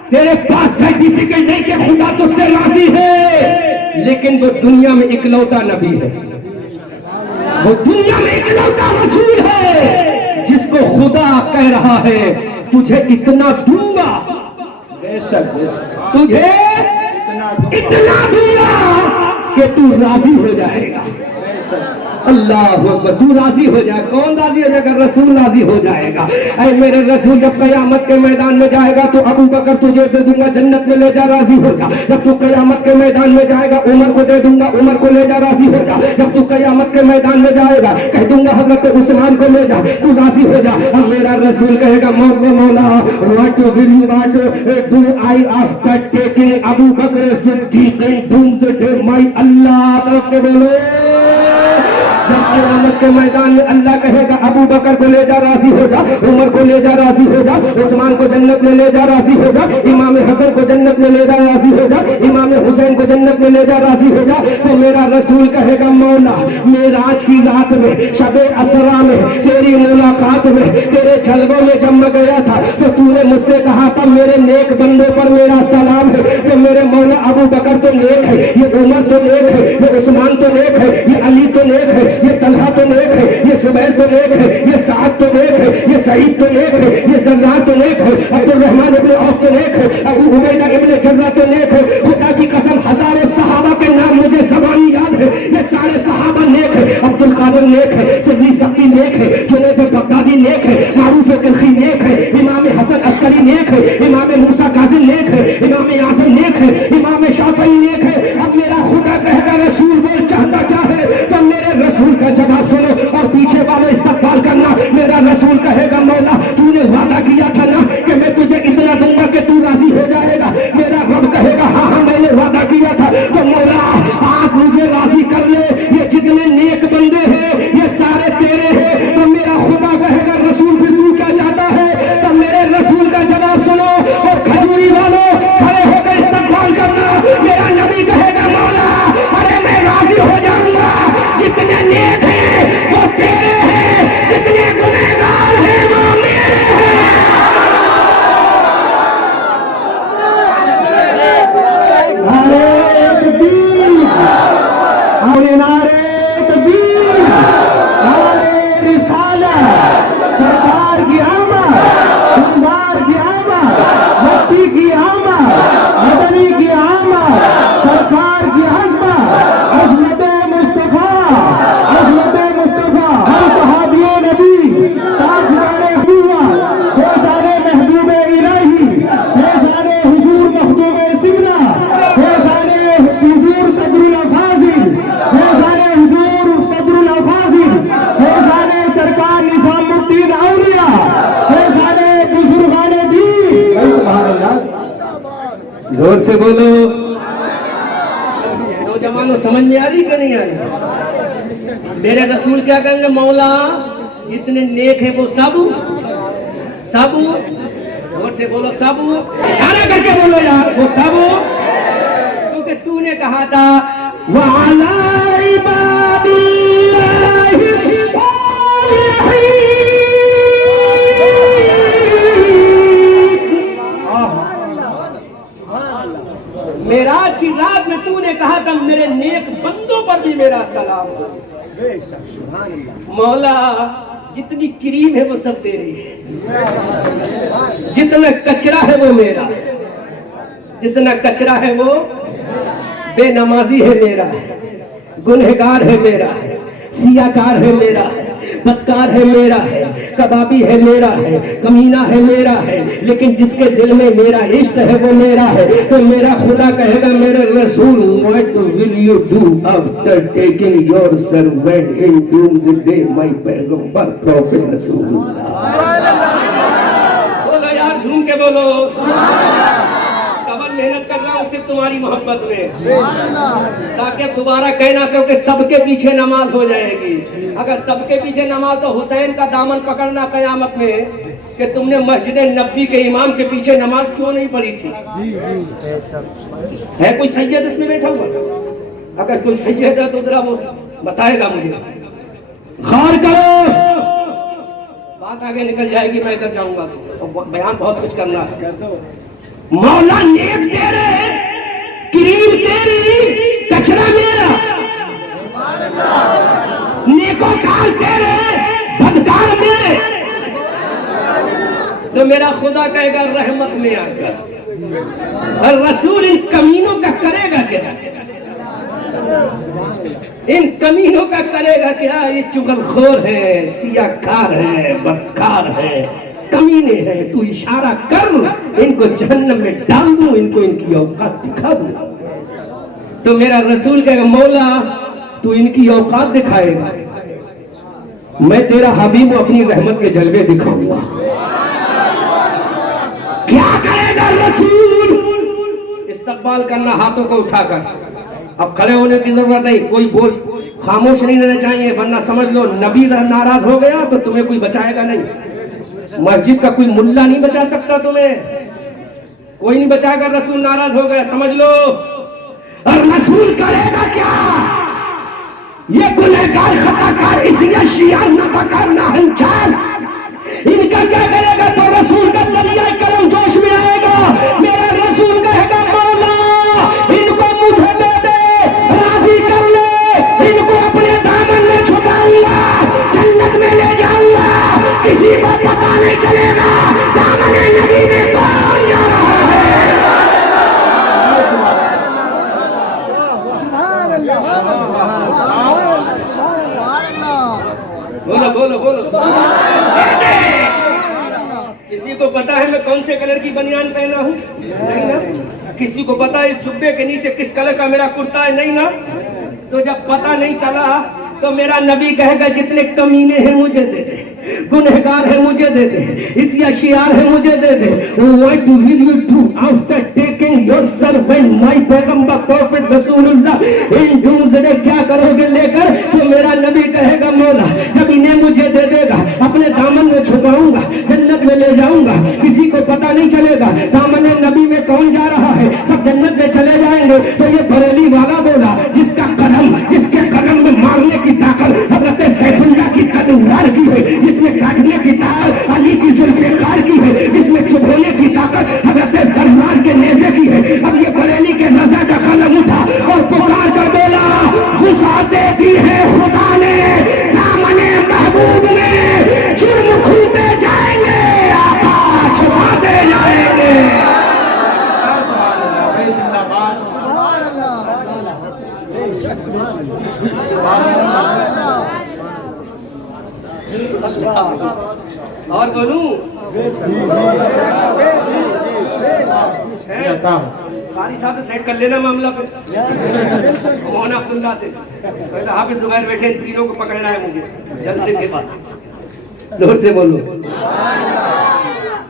تیرے پاس سرٹیفکیٹ نہیں کہ خدا تجھ سے راضی ہے, لیکن وہ دنیا میں اکلوتا نبی ہے, وہ دنیا میں اکلوتا رسول ہے جس کو خدا کہہ رہا ہے تجھے اتنا دوں گا, تجھے اتنا دوں گا کہ تو راضی ہو جائے گا. اللہ اکبر. تو راضی ہو جائے, کون راضی ہو جائے گا؟ رسول راضی ہو جائے گا. اے میرے رسول جب قیامت کے میدان میں جائے گا تو ابو بکر تجھے دے دوں گا, جنت میں لے جا, راضی ہو جا. جب تو قیامت کے میدان میں جائے گا عمر کو دے دوں گا, عمر کو لے جا, راضی ہو جا. جب تو قیامت کے میدان میں جائے گا کہہ دوں گا حضرت عثمان کو لے جا, تو راضی ہو جا. اور میرا رسول کہے گا مولا what will you want do I after taking Abu Bakr Siddiq in doomsday my Allah. کے بولو. جب قیامت کے میدان میں اللہ کہے گا ابو بکر کو لے جا, راضی ہو جا, عمر کو لے جا, راضی ہو جا, عثمان کو جنت میں لے جا, راضی ہو جا, امام حسن کو جنت میں لے جا, راضی ہو جا, امام حسین کو جنت میں لے جا, راضی ہو جا. تو میرا رسول کہے گا مولا معراج کی رات میں, شب اسرا میں, تیری ملاقات میں, تیرے جلووں میں جب میں گیا تھا تو تو نے مجھ سے کہا تھا میرے نیک بندوں پر میرا سلام ہے. کہ میرے مولا ابو بکر تو نیک ہے, یہ عمر تو نیک ہے, یہ عثمان تو نیک ہے, یہ علی تو نیک ہے, یہ طلحہ تو نیک ہے, یہ زبیر تو نیک ہے, یہ سعد تو نیک ہے, یہ سعید تو نیک ہے, یہ زرار تو نیک ہے, عبد الرحمن ابن عوف تو نیک ہے, ابو عبیدہ ابن جرہ تو نیک ہے. خدا کی قسم ہزاروں صحابہ کے نام مجھے زبانی یاد ہے, یہ سارے صحابہ نیک ہے. عبد القادر نیک ہے, سدی سقی نیک ہے, جنید بغدادی نیک ہے, معروف کلخی نیک ہے, امام حسن عسکری نیک ہے, امام موسیٰ کاظم نیک ہے, امام اعظم نیک ہے, امام شافعی نیک ہے. اب میرا خدا کہے گا رسول وہ چاہتا کیا ہے, تو میرے رسول کا جواب سنو اور پیچھے والے استقبال کرنا. میرا رسول کہے گا مولا تو نے وعدہ کیا تھا نا کہ میں تجھے اتنا دوں گا کہ تو راضی ہو جائے گا. میرا رب کہے گا ہاں ہاں میں نے وعدہ کیا تھا, تو مولا آپ مجھے راضی کر لے, یہ جتنے نیک بندے ہیں یہ سارے تیرے ہیں. تو میرا خدا کہے گا رسول پھر تو کیا چاہتا ہے, تو میرے رسول کا جواب سنو اور کھجوری والوں کھڑے ہو کے استقبال کرنا. میرا نبی کہے گا مولا ارے میں راضی سے بولو نوجوانوں سمجھ میں آ رہی کہ نہیں آ رہی؟ میرے رسول کیا کہیں گے؟ مولا جتنے نیک ہیں وہ سب اور سے بولو سب، اشارہ کر کے بولو یار وہ سب، کیونکہ تو نے کہا تھا وَعَلَىٰ عِبَادِ اللَّهِ الصَّالِحِينَ۔ معراج کی رات میں تو نے کہا تھا میرے نیک بندوں پر بھی میرا سلام ہو۔ مولا جتنی کریم ہے وہ سب تیری ہے، جتنا کچرا ہے وہ میرا، جتنا کچرا ہے وہ بے نمازی ہے میرا، گنہگار ہے میرا، سیاکار ہے میرا، بدکار ہے میرا ہے، کبابی ہے میرا ہے، کمینہ ہے میرا ہے، لیکن جس کے دل میں میرا عشق ہے وہ میرا ہے۔ تو میرا خدا کہے گا میرے رسول what will you do after taking your servant in doomsday my پیغمبر prophet رسول اللہ۔ بولو یار جھوم کے بولو، ڈبل محنت کر رہا ہوں صرف تمہاری محبت میں، تاکہ دوبارہ کہنا سو کہ سب کے پیچھے نماز ہو جائے گی۔ اگر سب کے پیچھے نماز تو حسین کا دامن پکڑنا قیامت میں کہ تم نے مسجد نبوی کے امام کے پیچھے نماز کیوں نہیں پڑھی تھی؟ ہے کوئی سید اس میں بیٹھا ہوا؟ اگر کوئی سید ہے تو ذرا وہ بتائے گا مجھے، غور کرو، بات آگے نکل جائے گی، میں ادھر جاؤں گا، بیان بہت کچھ کرنا ہے۔ مولا نیک تیرے، کریم تیری، کچرا میرا، نیکوکار تیرے، بدکار میرے، تو میرا خدا کہے گا رحمت میں آ کر، اور رسول ان کمینوں کا کرے گا کیا؟ ان کمینوں کا کرے گا کیا؟ یہ چغل خور ہے، سیاکار ہے، بدکار ہے، کمینے ہیں، تو اشارہ کر ان کو جہنم میں ڈال دوں، ان کو ان کی اوقات دکھا دوں۔ تو میرا رسول کہے گا مولا تو ان کی اوقات دکھائے گا، میں تیرا حبیب اپنی رحمت کے جلوے دکھاؤں گا۔ کیا کرے گا رسول؟ استقبال کرنا ہاتھوں کو اٹھا کر، اب کھڑے ہونے کی ضرورت نہیں، کوئی بول خاموش نہیں رہنا چاہیے، ورنہ سمجھ لو نبی ناراض ہو گیا تو تمہیں کوئی بچائے گا نہیں، مسجد کا کوئی ملا نہیں بچا سکتا تمہیں، کوئی نہیں بچائے گا، رسول ناراض ہو گیا سمجھ لو۔ اور رسول کرے گا کیا؟ یہ گنہگار خطا کار اسیا شیعہ نہ پکار نہ ہنچار، ان کا کیا کرے گا؟ تو رسول کا دریا کرم جوش میں آئے گا، میرا رسول کہے گا مولا ان کو مجھے دے دے، راضی کر لے، ان کو اپنے دامن میں چھپاؤں گا، جنت میں لے جاؤں گا، کسی کو پتا نہیں چلے گا دامن نبی میں کون جا رہا ہے۔ بولو بولو بولو، کسی کو پتا ہے میں کون سے کلر کی بنیان پہنا ہوں؟ نہیں نا؟ کسی کو پتا ہے جبے کے نیچے کس کلر کا میرا کرتا ہے؟ نہیں نا؟ تو جب پتا نہیں چلا تو میرا نبی کہے گا جتنے کمینے ہیں مجھے دے دے، گنہگار ہیں مجھے دے دے، اسیا شیار ہیں مجھے دے دے۔ What will you do after taking your servant my پیغمبر prophet رسول اللہ ان doomsday کیا کرو گے لے کر؟ تو میرا نبی کہے گا مولا جب انہیں مجھے دے دے گا اپنے دامن میں چھپاؤں گا، جنت میں لے جاؤں گا، کسی کو پتا نہیں چلے گا دامن نبی میں کون جا رہا ہے، سب جنت میں چلے جائیں گے۔ تو یہ بریلی والا بولا جس کا قدم، جس کے قدم میں مارنے کی طاقت حضرت سیف اللہ کی تلوار کی ہے، جس میں کاٹنے کی طاقت علی کی ذوالفقار کی ہے، جس میں چبھونے کی طاقت حضرت سلمان کے نیزے کی ہے۔ اب یہ بریلی کے رضا کا قلم اٹھا اور پکار کر بولا وسعتیں دی ہے خدا نے دامن محبوب میں، جرم کھوتے جائیں گے، آقا چھپاتے جائیں گے۔ اور بولوں قاری صاحب سے سیٹ کر لینا معاملہ پہ، مولانا عبداللہ سے، حافظ زبیر بیٹھے، ان تینوں کو پکڑنا ہے مجھے جلسے کے بعد، زور سے بولو۔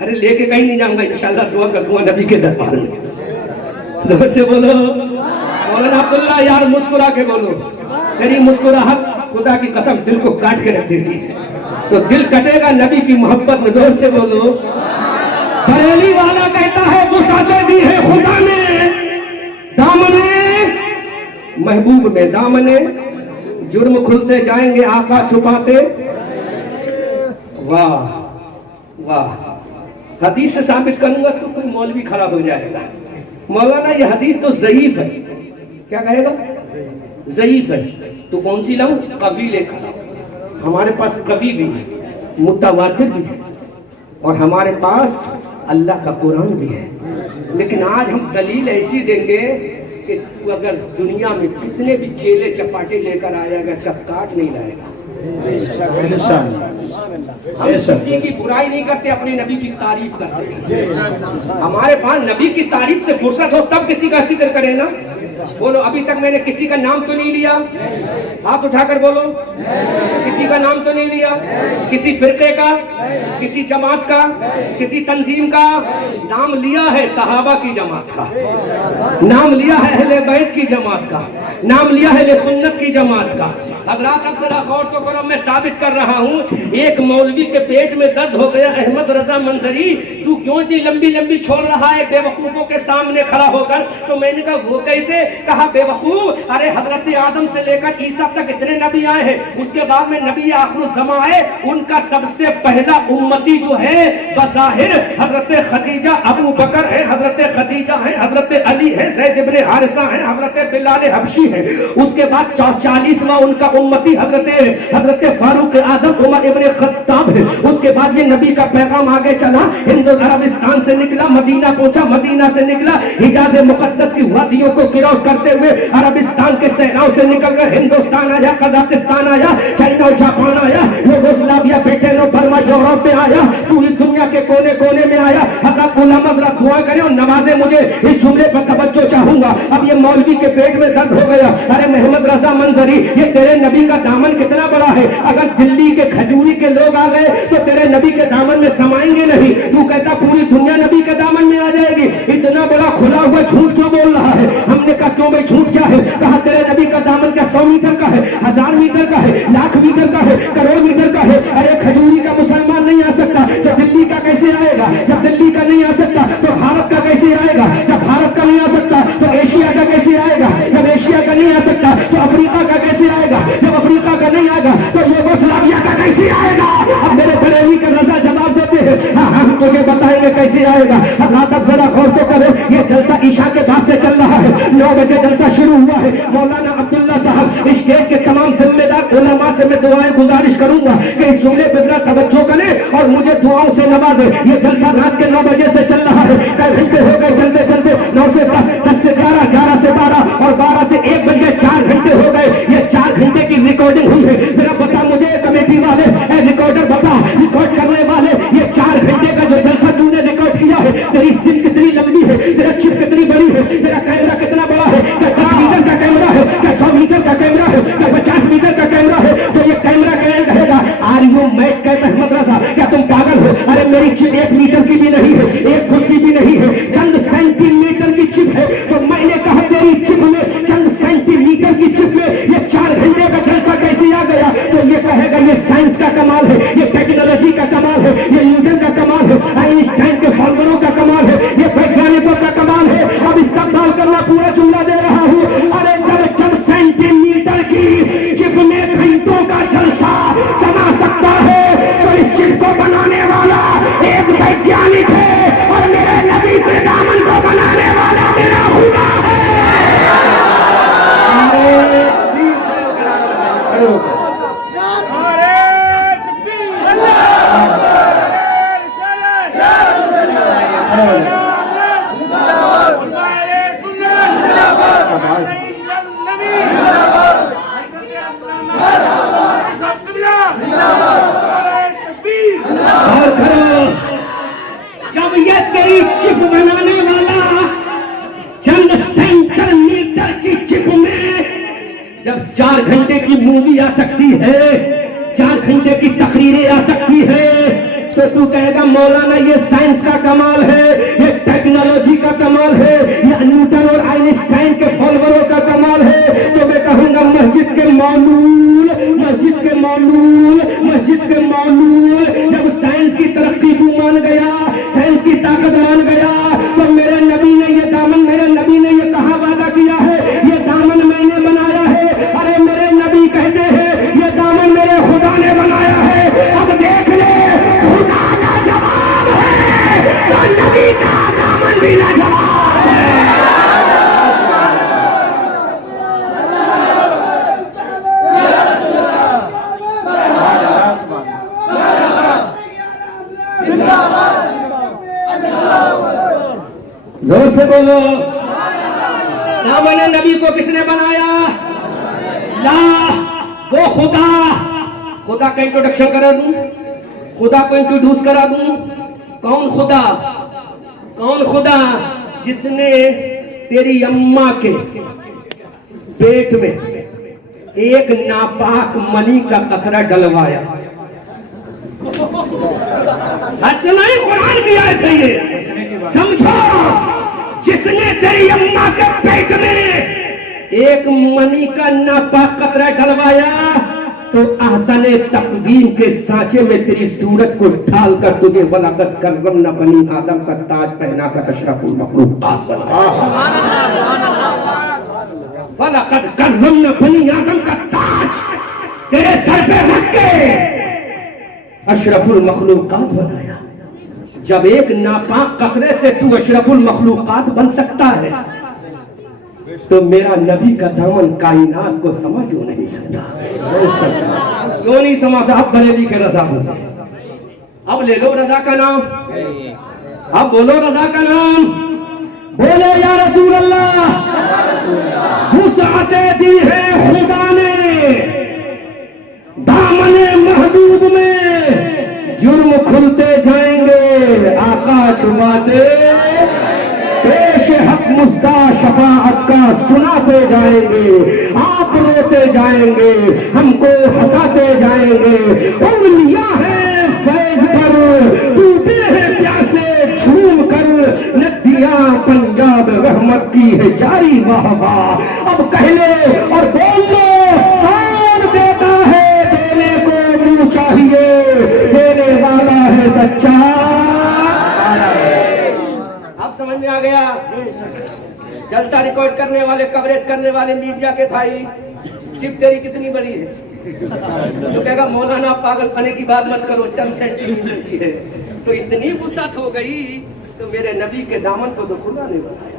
ارے لے کے کہیں نہیں جاؤں گا انشاءاللہ، دعا کر دوں نبی کے دربار میں۔ زور سے بولو مولانا عبداللہ یار مسکرا کے بولو. تیری مسکراہٹ خدا کی قسم دل کو کاٹ کے رکھ دیتی ہے. تو دل کٹے گا نبی کی محبت میں. زور سے بولو. بریلی والا کہتا ہے وسعتیں دی ہے خدا نے دامنے محبوب میں. دامنے جرم کھلتے جائیں گے آقا چھپاتے. واہ واہ. حدیث سے ثابت کروں گا تو کوئی مولوی کھڑا ہو جائے گا. مولانا یہ حدیث تو ضعیف ہے. کیا کہے گا؟ ضعیف ہے. تو کون سی لاؤں؟ قوی لے کر. ہمارے پاس قوی بھی ہے, متواتر بھی ہے, اور ہمارے پاس اللہ کا قرآن بھی ہے. لیکن آج ہم دلیل ایسی دیں گے کہ تو اگر دنیا میں کتنے بھی چیلے چپاٹے لے کر آیا گا سب کاٹ نہیں لائے گا. ہم کسی کی برائی نہیں کرتے, اپنے نبی کی تعریف کرتے ہیں. ہمارے پاس نبی کی تعریف سے فرصت ہو تب کسی کا ذکر کرے نا. بولو ابھی تک میں نے کسی کا نام تو نہیں لیا. ہاتھ اٹھا کر بولو. کسی کا نام تو نہیں لیا. کسی فرقے کا, کسی جماعت کا, کسی تنظیم کا. نام لیا ہے صحابہ کی جماعت کا, نام لیا ہے اہل بیت کی جماعت کا, نام لیا ہے اہل سنت کی جماعت کا. حضرات اب ذرا غور تو کرو, میں ثابت کر رہا ہوں. ایک مولوی کے پیٹ میں درد ہو گیا, احمد رضا منظری, تو کیوں اتنی لمبی لمبی چھوڑ رہا ہے بے وقوفوں کے سامنے کھڑا ہو کر؟ تو میں نے کہا وہ کیسے؟ کہا بے وقوف, ارے حضرت آدم سے لے کر عیسیٰ تک اتنے نبی آئے ہیں, اس کے بعد میں نبی آخر الزمان آئے, ان کا سب سے پہلا امتی جو ہے بظاہر حضرت خدیجہ ابو بکر ہے, حضرت خدیجہ ہے, حضرت علی ہے, زید ابن حارثہ ہے, حضرت بلال حبشی ہے. اس کے بعد 40واں ان کا امتی حضرت فاروق اعظم عمر ابن خطاب ہے. اس کے بعد یہ نبی کا پیغام آگے چلا, ہند عربستان سے نکلا, مدینہ پہنچا, مدینہ سے نکلا, حجاز مقدس کی وادیوں کو کراس کرتے ہوئے عربستان کے صحراؤں سے نکل کر ہندوستان آیا, قزاقستان آیا, چائنا اور جاپان آیا, یوگوسلاویا, بیٹینو, برما, یورپ میں آیا, پوری دنیا کے کونے کونے میں آیا. حضرت علماء ذرا دعا کریں اور نوازیں مجھے, اس جملے پر توجہ چاہوں گا. اب یہ مولوی کے پیٹ میں درد ہو گیا. ارے محمد رضا منظری, یہ تیرے نبی کا دامن کتنا بڑا ہے. اگر دلی کے کھجوری کے لوگ آ گئے تو تیرے نبی کے دامن میں سمائیں گے نہیں. تو کہتا پوری دنیا نبی کے دامن میں آ جائے گی. اتنا بڑا کھلا ہوا جھوٹ کیوں بول رہا ہے؟ ہم نے کہا کیوں بھائی جھوٹ کیا ہے؟ کہا تیرے نبی کا دامن کیا 100 میٹر کا ہے, 1000 میٹر کا ہے, لاکھ میٹر کا ہے, کروڑ میٹر کا ہے. ارے کھجوری کا مسلمان نہیں آ سکتا تو دلی کا کیسے آئے گا؟ جب دلی کا نہیں آ سکتا تو بھارت کا کیسے آئے گا؟ جب بھارت کا نہیں آ سکتا تو ایشیا کا کیسے آئے گا؟ جب ایشیا کا نہیں آ سکتا تو افریقہ کا کیسے آئے گا؟ جب افریقہ کا نہیں آئے گا تو یوگوسلاویا کا کیسے آئے گا؟ اب میرے بریلوی کا رضا جواب دیتے ہیں, ہم تجھے بتائیں گے کیسے آئے گا. حضرات اب ذرا غور تو کرو, یہ جلسہ عشاء کے بعد سے چل رہا ہے, 9 بجے جلسہ شروع ہوا ہے. مولانا عبداللہ صاحب, اسٹیج کے تمام ذمہ دار علماء سے میں دعائیں گزارش کروں گا کہ اس جملے پہ ذرا توجہ کریں اور مجھے دعاؤں سے نوازیں. یہ جلسہ رات کے 9 بجے سے چل رہا ہے, کئی گھنٹے ہو گئے چلتے چلتے, 9 سے 10, 10 سے 11, 11 سے 12 اور 12 سے 1 بج گئے, 4 گھنٹے ہو گئے. یہ 4 گھنٹے کی ریکارڈنگ ہوئی ہے. ذرا بتا مجھے کمیٹی والے, ریکارڈر بتا, ریکارڈ کرنے والے, یہ 4 گھنٹے کا جو جلسہ تو نے ریکارڈ کیا ہے, تیری سم کتنی لمبی ہے, تیرا چپ کتنی بڑی ہے, تیرا کیمرہ کتنا بڑا ہے, کیا 10 میٹر کا کیمرہ ہے, کیا 100 میٹر کا کیمرہ ہے, کیا 50 میٹر کا کیمرہ ہے؟ تو یہ کیمرہ کہے گا آر یو میڈ کہ محمد رضا, کیا تم پاگل ہو؟ ارے میری چپ 1 میٹر کی بھی نہیں ہے, 1 فٹ کی بھی نہیں ہے, چند سینٹی میٹر کی چپ ہے. تو میں نے کہا تیری چپ میں, چند سینٹی میٹر کی چپ میں یہ 4 گھنٹے کا جلسہ کیسے آ گیا؟ تو یہ کہے گا یہ سائنس کا کمال ہے, یہ ٹیکنالوجی کا کمال ہے, یہ نیوٹن کا کمال ہے, آئنسٹائن کے فارمولوں کا کمال ہے, یہ ویگیانکوں کا کمال ہے. اب استقبال کرنا پورا جملہ دے رہا ہوں. ارے جب چند سینٹی میٹر کی چپ میں گھنٹوں کا جلسہ سما سکتا ہے تو اس چپ کو بنانے والا ایک ویگیانک ہے, اور میرے نبی کے دامن کو بنانے والا میرا خدا ہے. جب یہ تیری چپ بنانے والا چند سینٹر میٹر کی چپ میں جب 4 گھنٹے کی مووی آ سکتی ہے, 4 گھنٹے کی تقریریں آ سکتی ہے, تو تو کہے گا مولانا یہ سائنس کا کمال ہے، یہ ٹیکنالوجی کا کمال ہے، یہ نیوٹن اور آئنسٹائن کے فالووروں کا کمال ہے، تو میں کہوں گا مسجد کے معلول، مسجد کے معلول، مسجد کے معلول، جب سائنس کی ترقی تو مان گیا، سائنس کی طاقت مان گیا، تو میرے نبی نے یہ دامن، میرے نبی نے یہ کہا وعدہ کیا ہے، یہ دامن میں نے بنایا ہے، ارے میرے نبی کہتے ہیں یہ دامن میرے خدا نے بنایا ہے، اب دیکھ لے خدا کا جواب ہے تو نبی کا دامن بھی لاجواب ہے۔ زور سے بولو، دامن نبی کو کس نے بنایا؟ لا، وہ خدا۔ خدا کا انٹروڈکشن کرا دوں، خدا کو انٹروڈیوس کرا دوں۔ کون خدا؟ کون خدا؟ جس نے تیری اماں کے پیٹ میں ایک ناپاک منی کا قطرہ ڈلوایا۔ سنائیں قرآن کی آیت ہے یہ، سمجھو، جس نے تیری اماں کے پیٹ میں ایک منی کا ناپاک قطرہ ڈلوایا تو احسن تقویم کے سانچے میں تیری صورت کو ڈھال کر تجھے وَلَقَدْ كَرَّمْنَا بَنِي آدم کا تاج پہنا کر اشرف المخلوقات بنایا۔ وَلَقَدْ كَرَّمْنَا بَنِي آدم کا تاج تیرے سر پہ رکھ کے اشرف المخلوقات بنایا۔ جب ایک ناپاک قطرے سے تو اشرف المخلوقات بن سکتا ہے تو میرا نبی کا دامن کائنات کو سمجھ کیوں نہیں سکتا؟ کیوں نہیں سمجھا؟ اب بریلی کے رضا ہو، اب لے لو رضا کا نام، اب بولو رضا کا نام، بولو یا رسول اللہ۔ وسعتیں دی ہے خدا نے دامن محبوب میں، جرم کھلتے جائیں گے آقا چھپاتے، پیش حق مزدہ شفاعت کا سناتے جائیں گے، آپ روتے جائیں گے، ہم کو ہنساتے جائیں گے، انگلیاں ہیں فیض پر، ٹوٹے ہیں پیاسے جھوم کر، ندیاں پنجاب رحمت کی ہے جاری واہ واہ۔ اب کہہ لے اور بول لو، کون دیتا ہے؟ دینے کو منہ چاہیے، دینے والا ہے سچا۔ سمجھ میں آ گیا؟ جلسہ ریکارڈ کرنے والے، کوریج کرنے والے میڈیا کے بھائی، جب تیری کتنی بڑی ہے؟ تو کہے گا مولانا پاگل پنے کی بات مت کرو، چند سینٹی میٹر کی ہے۔ تو اتنی وسعت ہو گئی تو میرے نبی کے دامن کو تو خدا نے بنایا۔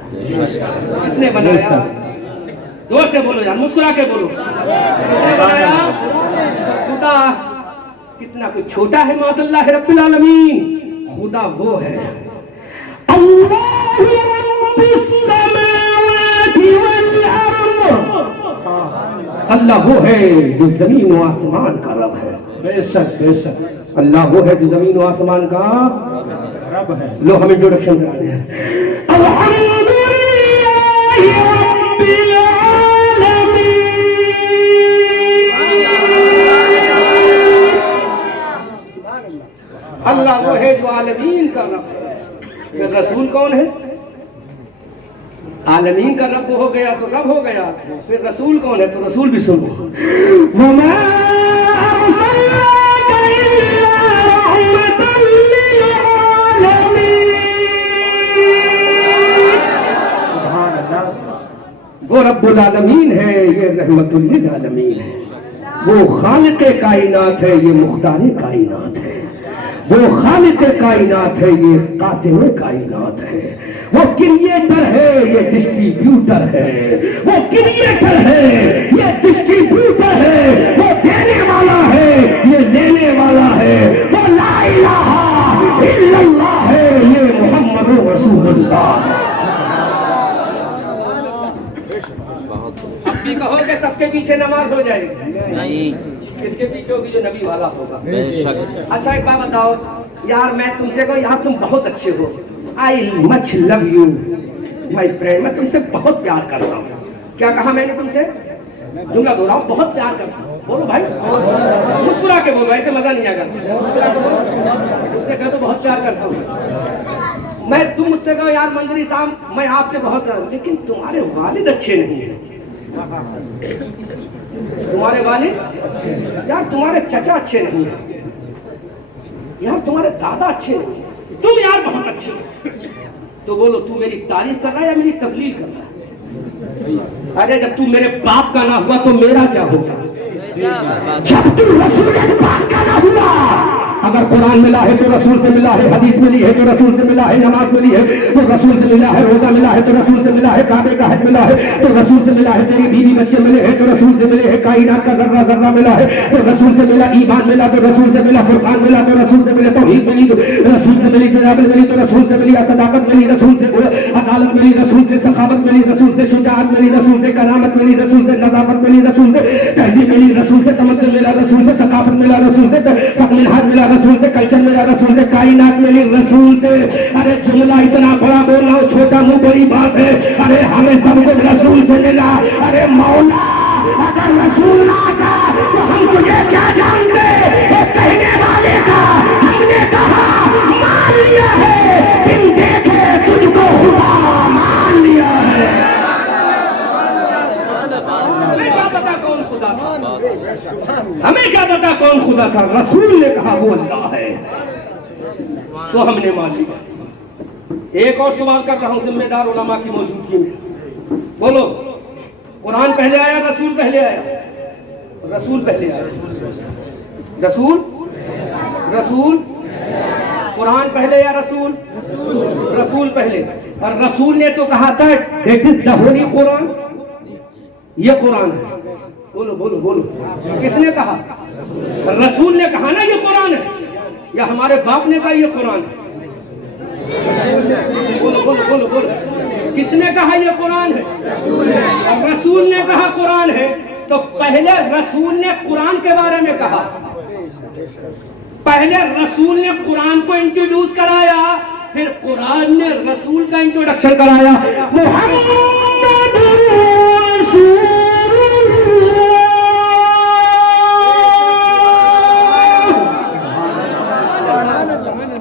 کس نے بنایا؟ زور سے بولو یار، مسکرا کے بولو، کس نے بنایا؟ خدا۔ کتنا کچھ چھوٹا ہے معاذ اللہ رب العالمین۔ خدا وہ ہے اللہ رب السماوات والارض، اللہ وہ ہے جو زمین و آسمان کا رب ہے۔ بے شک بے شک، اللہ وہ ہے جو زمین و آسمان کا رب ہے۔ لو ہم انٹروڈکشن کرا دیں۔ الحمدللہ رب العالمین، اللہ وہ ہے جو عالمین کا رب ہے۔ پھر رسول کون ہے؟ عالمین کا رب ہو گیا تو رب ہو گیا، پھر رسول کون ہے؟ تو رسول بھی سنو، وَمَا أَرْسَلْنَاكَ إِلَّا رَحْمَةً لِّلْعَالَمِينَ۔ وہ رب العالمین ہے، یہ رحمت للعالمین ہے، وہ خالق کائنات ہے، یہ مختار کائنات ہے، وہ خالق کائنات ہے، یہ قاسم کائنات ہے، وہ کریٹر ہے، یہ ڈسٹریبیوٹر ہے، وہ کریٹر ہے، یہ ڈسٹریبیوٹر ہے، وہ دینے والا ہے، یہ لینے والا ہے، وہ لا الہ الا اللہ ہے، یہ محمد رسول اللہ ہے۔ اب بھی کہو کہ سب کے پیچھے نماز ہو جائے گی؟ نہیں، کس کے پیچھے ہوگی؟ جو نبی والا ہوگا۔ اچھا ایک بات بتاؤ یار، میں تم سے کہوں یار تم بہت اچھے ہو، I much love you my friend، میں تم سے بہت پیار کرتا ہوں۔ کیا کہا میں نے تم سے؟ جملہ دوہراؤ. بہت پیار کرتا ہوں. بولو بھائی, مسکرا کے بولو, ایسے مزہ نہیں آئے گا. مسکرا کے بولو. اس سے کہو تو بہت پیار کرتا ہوں. میں تم مجھ سے کہو یار منظری صاحب میں آپ سے بہت پیار, لیکن تمہارے والد اچھے نہیں ہیں. تمہارے والد یار, تمہارے چچا اچھے نہیں ہیں یار, تمہارے دادا اچھے نہیں ہیں, تم یار بہت اچھے. تو بولو تو میری تعریف کر رہا ہے یا میری تذلیل کر رہا ہے؟ ارے جب تو میرے باپ کا نہ ہوا تو میرا کیا ہوگا؟ جب تو رسول پاک کا نہ ہوا, اگر قرآن ملا ہے تو رسول سے ملا ہے, حدیث ملی ہے تو رسول سے ملا ہے, نماز ملی ہے تو رسول سے ملا ہے, روزہ ملا ہے تو رسول سے ملا ہے, کعبے کا حج ملا ہے تو رسول سے ملا ہے, تیری بیوی بچے ملے ہیں تو رسول سے ملے ہیں, کائنات کا ذرہ ذرہ ملا ہے تو رسول سے ملا, ایمان ملا تو رسول سے ملا, فرقان ملا تو رسول سے ملا, توحید ملی تو رسول سے ملی, تدابیر ملی تو رسول سے ملی, صداقت ملی رسول سے, عدالت ملی رسول سے, سخاوت ملی رسول سے, شجاعت ملی رسول سے, کرامت ملی رسول سے, نظافت ملی رسول سے, تہذیب ملی رسول سے, تمدن ملا رسول سے, ثقافت ملا رسول سے, منہاج ملا رسول سے, کلچر ملا رسول سے, کائنات ملی رسول سے. ارے جملہ اتنا بڑا بول رہا ہوں, چھوٹا منہ بڑی بات ہے. ارے ہمیں سب کو رسول سے ملا. ارے مولا اگر رسول نہ آتا تو ہم تجھے کیا جانتے؟ کہنے والے کا ہم نے کہا مان لیا ہے, بن دیکھے تجھ کو خدا مان لیا ہے. ہمیں کیا پتا کون خدا تھا, ہمیں کیا پتا کون خدا تھا. رسول نے کہا وہ اللہ ہے تو ہم نے مان لیا. ایک اور سوال کر رہا ہوں ذمہ دار علماء کی موجودگی میں. بولو قرآن پہلے آیا رسول پہلے آیا؟ رسول پہلے آیا. رسول قرآن پہلے یا رسول؟ رسول پہلے. اور رسول نے تو کہا تھا دیٹ از دی ہولی قرآن, یہ قرآن ہے. بولو بولو بولو, کس نے کہا؟ رسول نے کہا نا یہ قرآن ہے, یا ہمارے باپ نے کہا یہ قرآن ہے؟ بولو بولو بولو بولو, کس نے کہا یہ قرآن ہے؟ رسول نے کہا قرآن ہے. تو پہلے رسول نے قرآن کے بارے میں کہا, پہلے رسول نے قرآن کو انٹروڈیوس کرایا, پھر قرآن نے رسول کا انٹروڈکشن کرایا. محمد رسول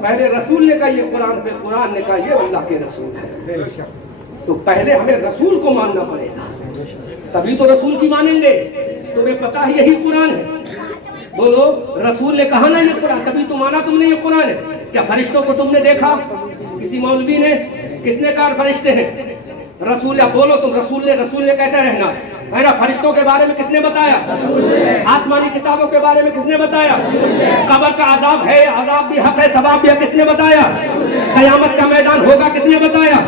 پہلے رسول نے کہا یہ قرآن, پہ قرآن نے کہا یہ اللہ کے رسول ہے. تو پہلے ہمیں رسول کو ماننا پڑے گا, تبھی تو رسول کی مانیں گے. تمہیں پتا ہے یہی قرآن ہے. بولو رسول نے کہا نا یہ قرآن, تبھی تو مانا تم نے یہ قرآن ہے. کیا فرشتوں کو تم نے دیکھا؟ کسی مولوی نے, کس نے کہا فرشتے ہیں؟ رسول. بولو تم رسول نے کہتے رہنا. فرشتوں کے بارے میں کس نے بتایا؟ آسمانی کتابوں کے بارے میں کس نے بتایا؟ قبر کا عذاب ہے, عذاب بھی حق ہے, ثواب بھی ہے, کس نے بتایا؟ قیامت کا میدان ہوگا, کس نے بتایا؟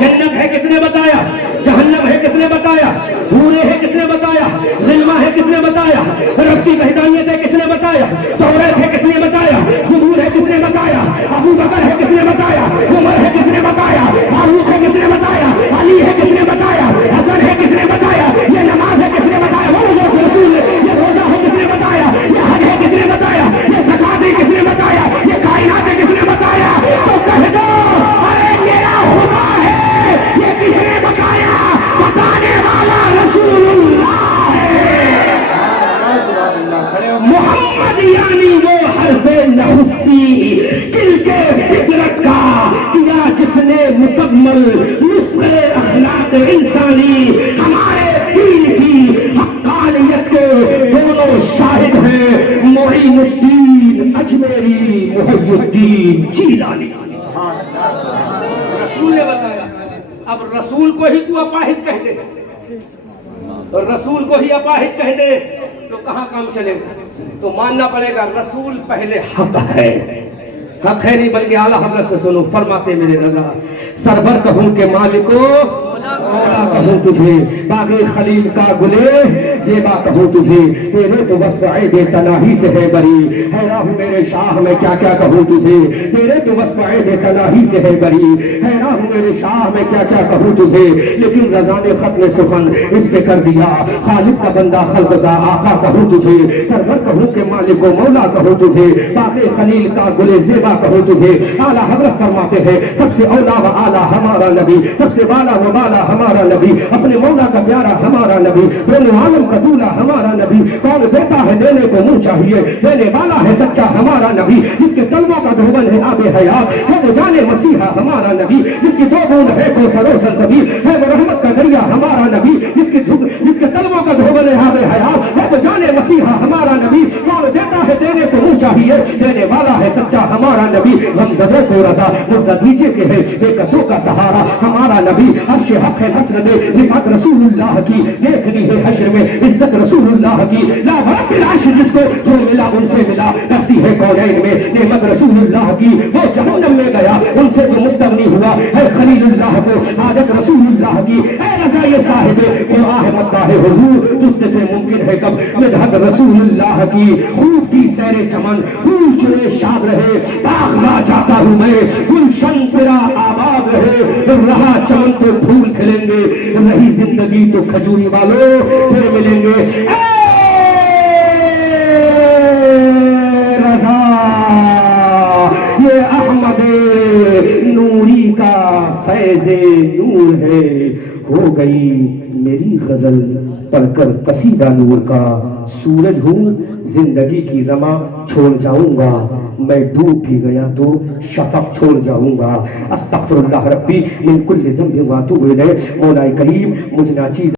جنت ہے, کس نے بتایا؟ جہنم ہے, کس نے بتایا؟ حوریں ہے, کس نے بتایا؟ غلما ہے, کس نے بتایا؟ رب کی وحدانیت ہے, کس نے بتایا؟ توریت ہے, کس نے بتایا؟ زبور ہے, کس نے بتایا؟ ابو بکر ہے, کس نے بتایا؟ عمر ہے, کس نے بتایا؟ فاروق ہے, کس نے بتایا؟ علی ہے, کس نے بتایا؟ حسن ہے, کس نے بتایا؟ یہ نماز ہے, کس نے بتایا؟ وہ رسول ہے. یہ روزہ ہے, کس نے بتایا؟ یہ حج ہے, کس نے بتایا؟ یہ زکات ہے, کس نے بتایا؟ یہ کائنات ہے, کس نے بتایا؟ تو کہہ دو ارے میرا خدا ہے, یہ کس نے بتایا؟ بتانے والا رسول اللہ ہے. محمد یعنی وہ حرف نخستی دل کے فطرت کا کیا جس نے مکمل نسخے اخلاق انسانی. ہمارے دین کی حقانیت کے دونوں شاہد ہیں, معین الدین اجمیری, محی الدین جیلانی. رسول نے بتایا. اب رسول کو ہی تو اپاہج کہہ دے, اور رسول کو ہی اپاہج کہہ دے تو کہاں کام چلے گا؟ تو ماننا پڑے گا رسول پہلے حق ہے. حق ہے نہیں بلکہ اعلیٰ حضرت سے سنو, فرماتے میرے رضا سرور کہوں کہ مالکو مولا کہوں تجھے, باغِ خلیل کا گلے زیبا کہوں تجھے, تیرے تو وصف عیب تناہی سے ہے بری. حیران ہوں میرے شاہ میں کیا کیا کہوں تجھے, تیرے تو وصف عیب تناہی سے ہے بری. حیران ہوں میرے شاہ میں کیا کیا کہوں تجھے, لیکن رضا نے ختم سخن اس پہ کر دیا. خالق کا بندہ خلق کا آقا کہوں تجھے, سرور کہوں کہ مالک و مولا کہوں تجھے, باغِ خلیل کا گلے زیبا کہوں تجھے. اعلیٰ حضرت فرماتے ہیں سب سے اولا و اعلیٰ ہمارا نبی, سب سے بالا و بالا ہمارا ہمارا نبی، اپنے مولا کا پیارا ہمارا نبی، بن عالم کا دولہ ہمارا نبی، کون دیتا ہے دینے کو منہ چاہیے، دینے والا ہے سچا ہمارا نبی، جس کے قلبوں کا دھوبن ہے آب حیات، ہے وہ جانے مسیحا ہمارا نبی، جس کی دو بوند ہے کوثر و سلسبیل، ہے وہ رحمت کا دریا ہمارا نبی، جس کے قلبوں کا دھوبن ہے آب حیات، ہے وہ جانے مسیحا ہمارا نبی، کون دیتا ہے دینے کو منہ چاہیے، دینے والا ہے سچا ہمارا نبی، غمزدوں کو رضا مزدیجے کے ہے بے کسوں کا سہارا ہمارا نبی، عرش حق ہے حسرت رفعت رسول اللہ کی، دیکھنی ہے حشر میں عزت رسول اللہ کی، لا رب العرش جس کو جو ملا ان سے ملا، رہتی ہے کونین میں نعمت رسول اللہ کی، وہ جہنم میں گیا ان سے جو مستغنی ہوا، ہے خلیل اللہ کو عادت رسول اللہ کی، اے رضا یہ صاحب قرآن مداح حضور تجھ سے ممکن ہے کب مدحت رسول اللہ کی، خوب کی سیر چمن پھول چنے شاد رہے، باغ میں جاتا ہوں میں گلشن تیرا آباد رہے، رہا چمن تو پھول کھلیں گے، رہی زندگی تو کھجوری والوں پھر ملیں گے، اے رضا یہ احمد نوری کا فیض نور ہے، ہو گئی میری غزل پڑھ کر قصیدہ نور کا، سورج ہوں زندگی کی رمہ چھوڑ جاؤں گا، میں ڈوب بھی گیا تو شفق چھوڑ جاؤں گا، استغفر اللہ ربی من کل ذنب واتوب الیہ، مولا کریم مجھ ناچیز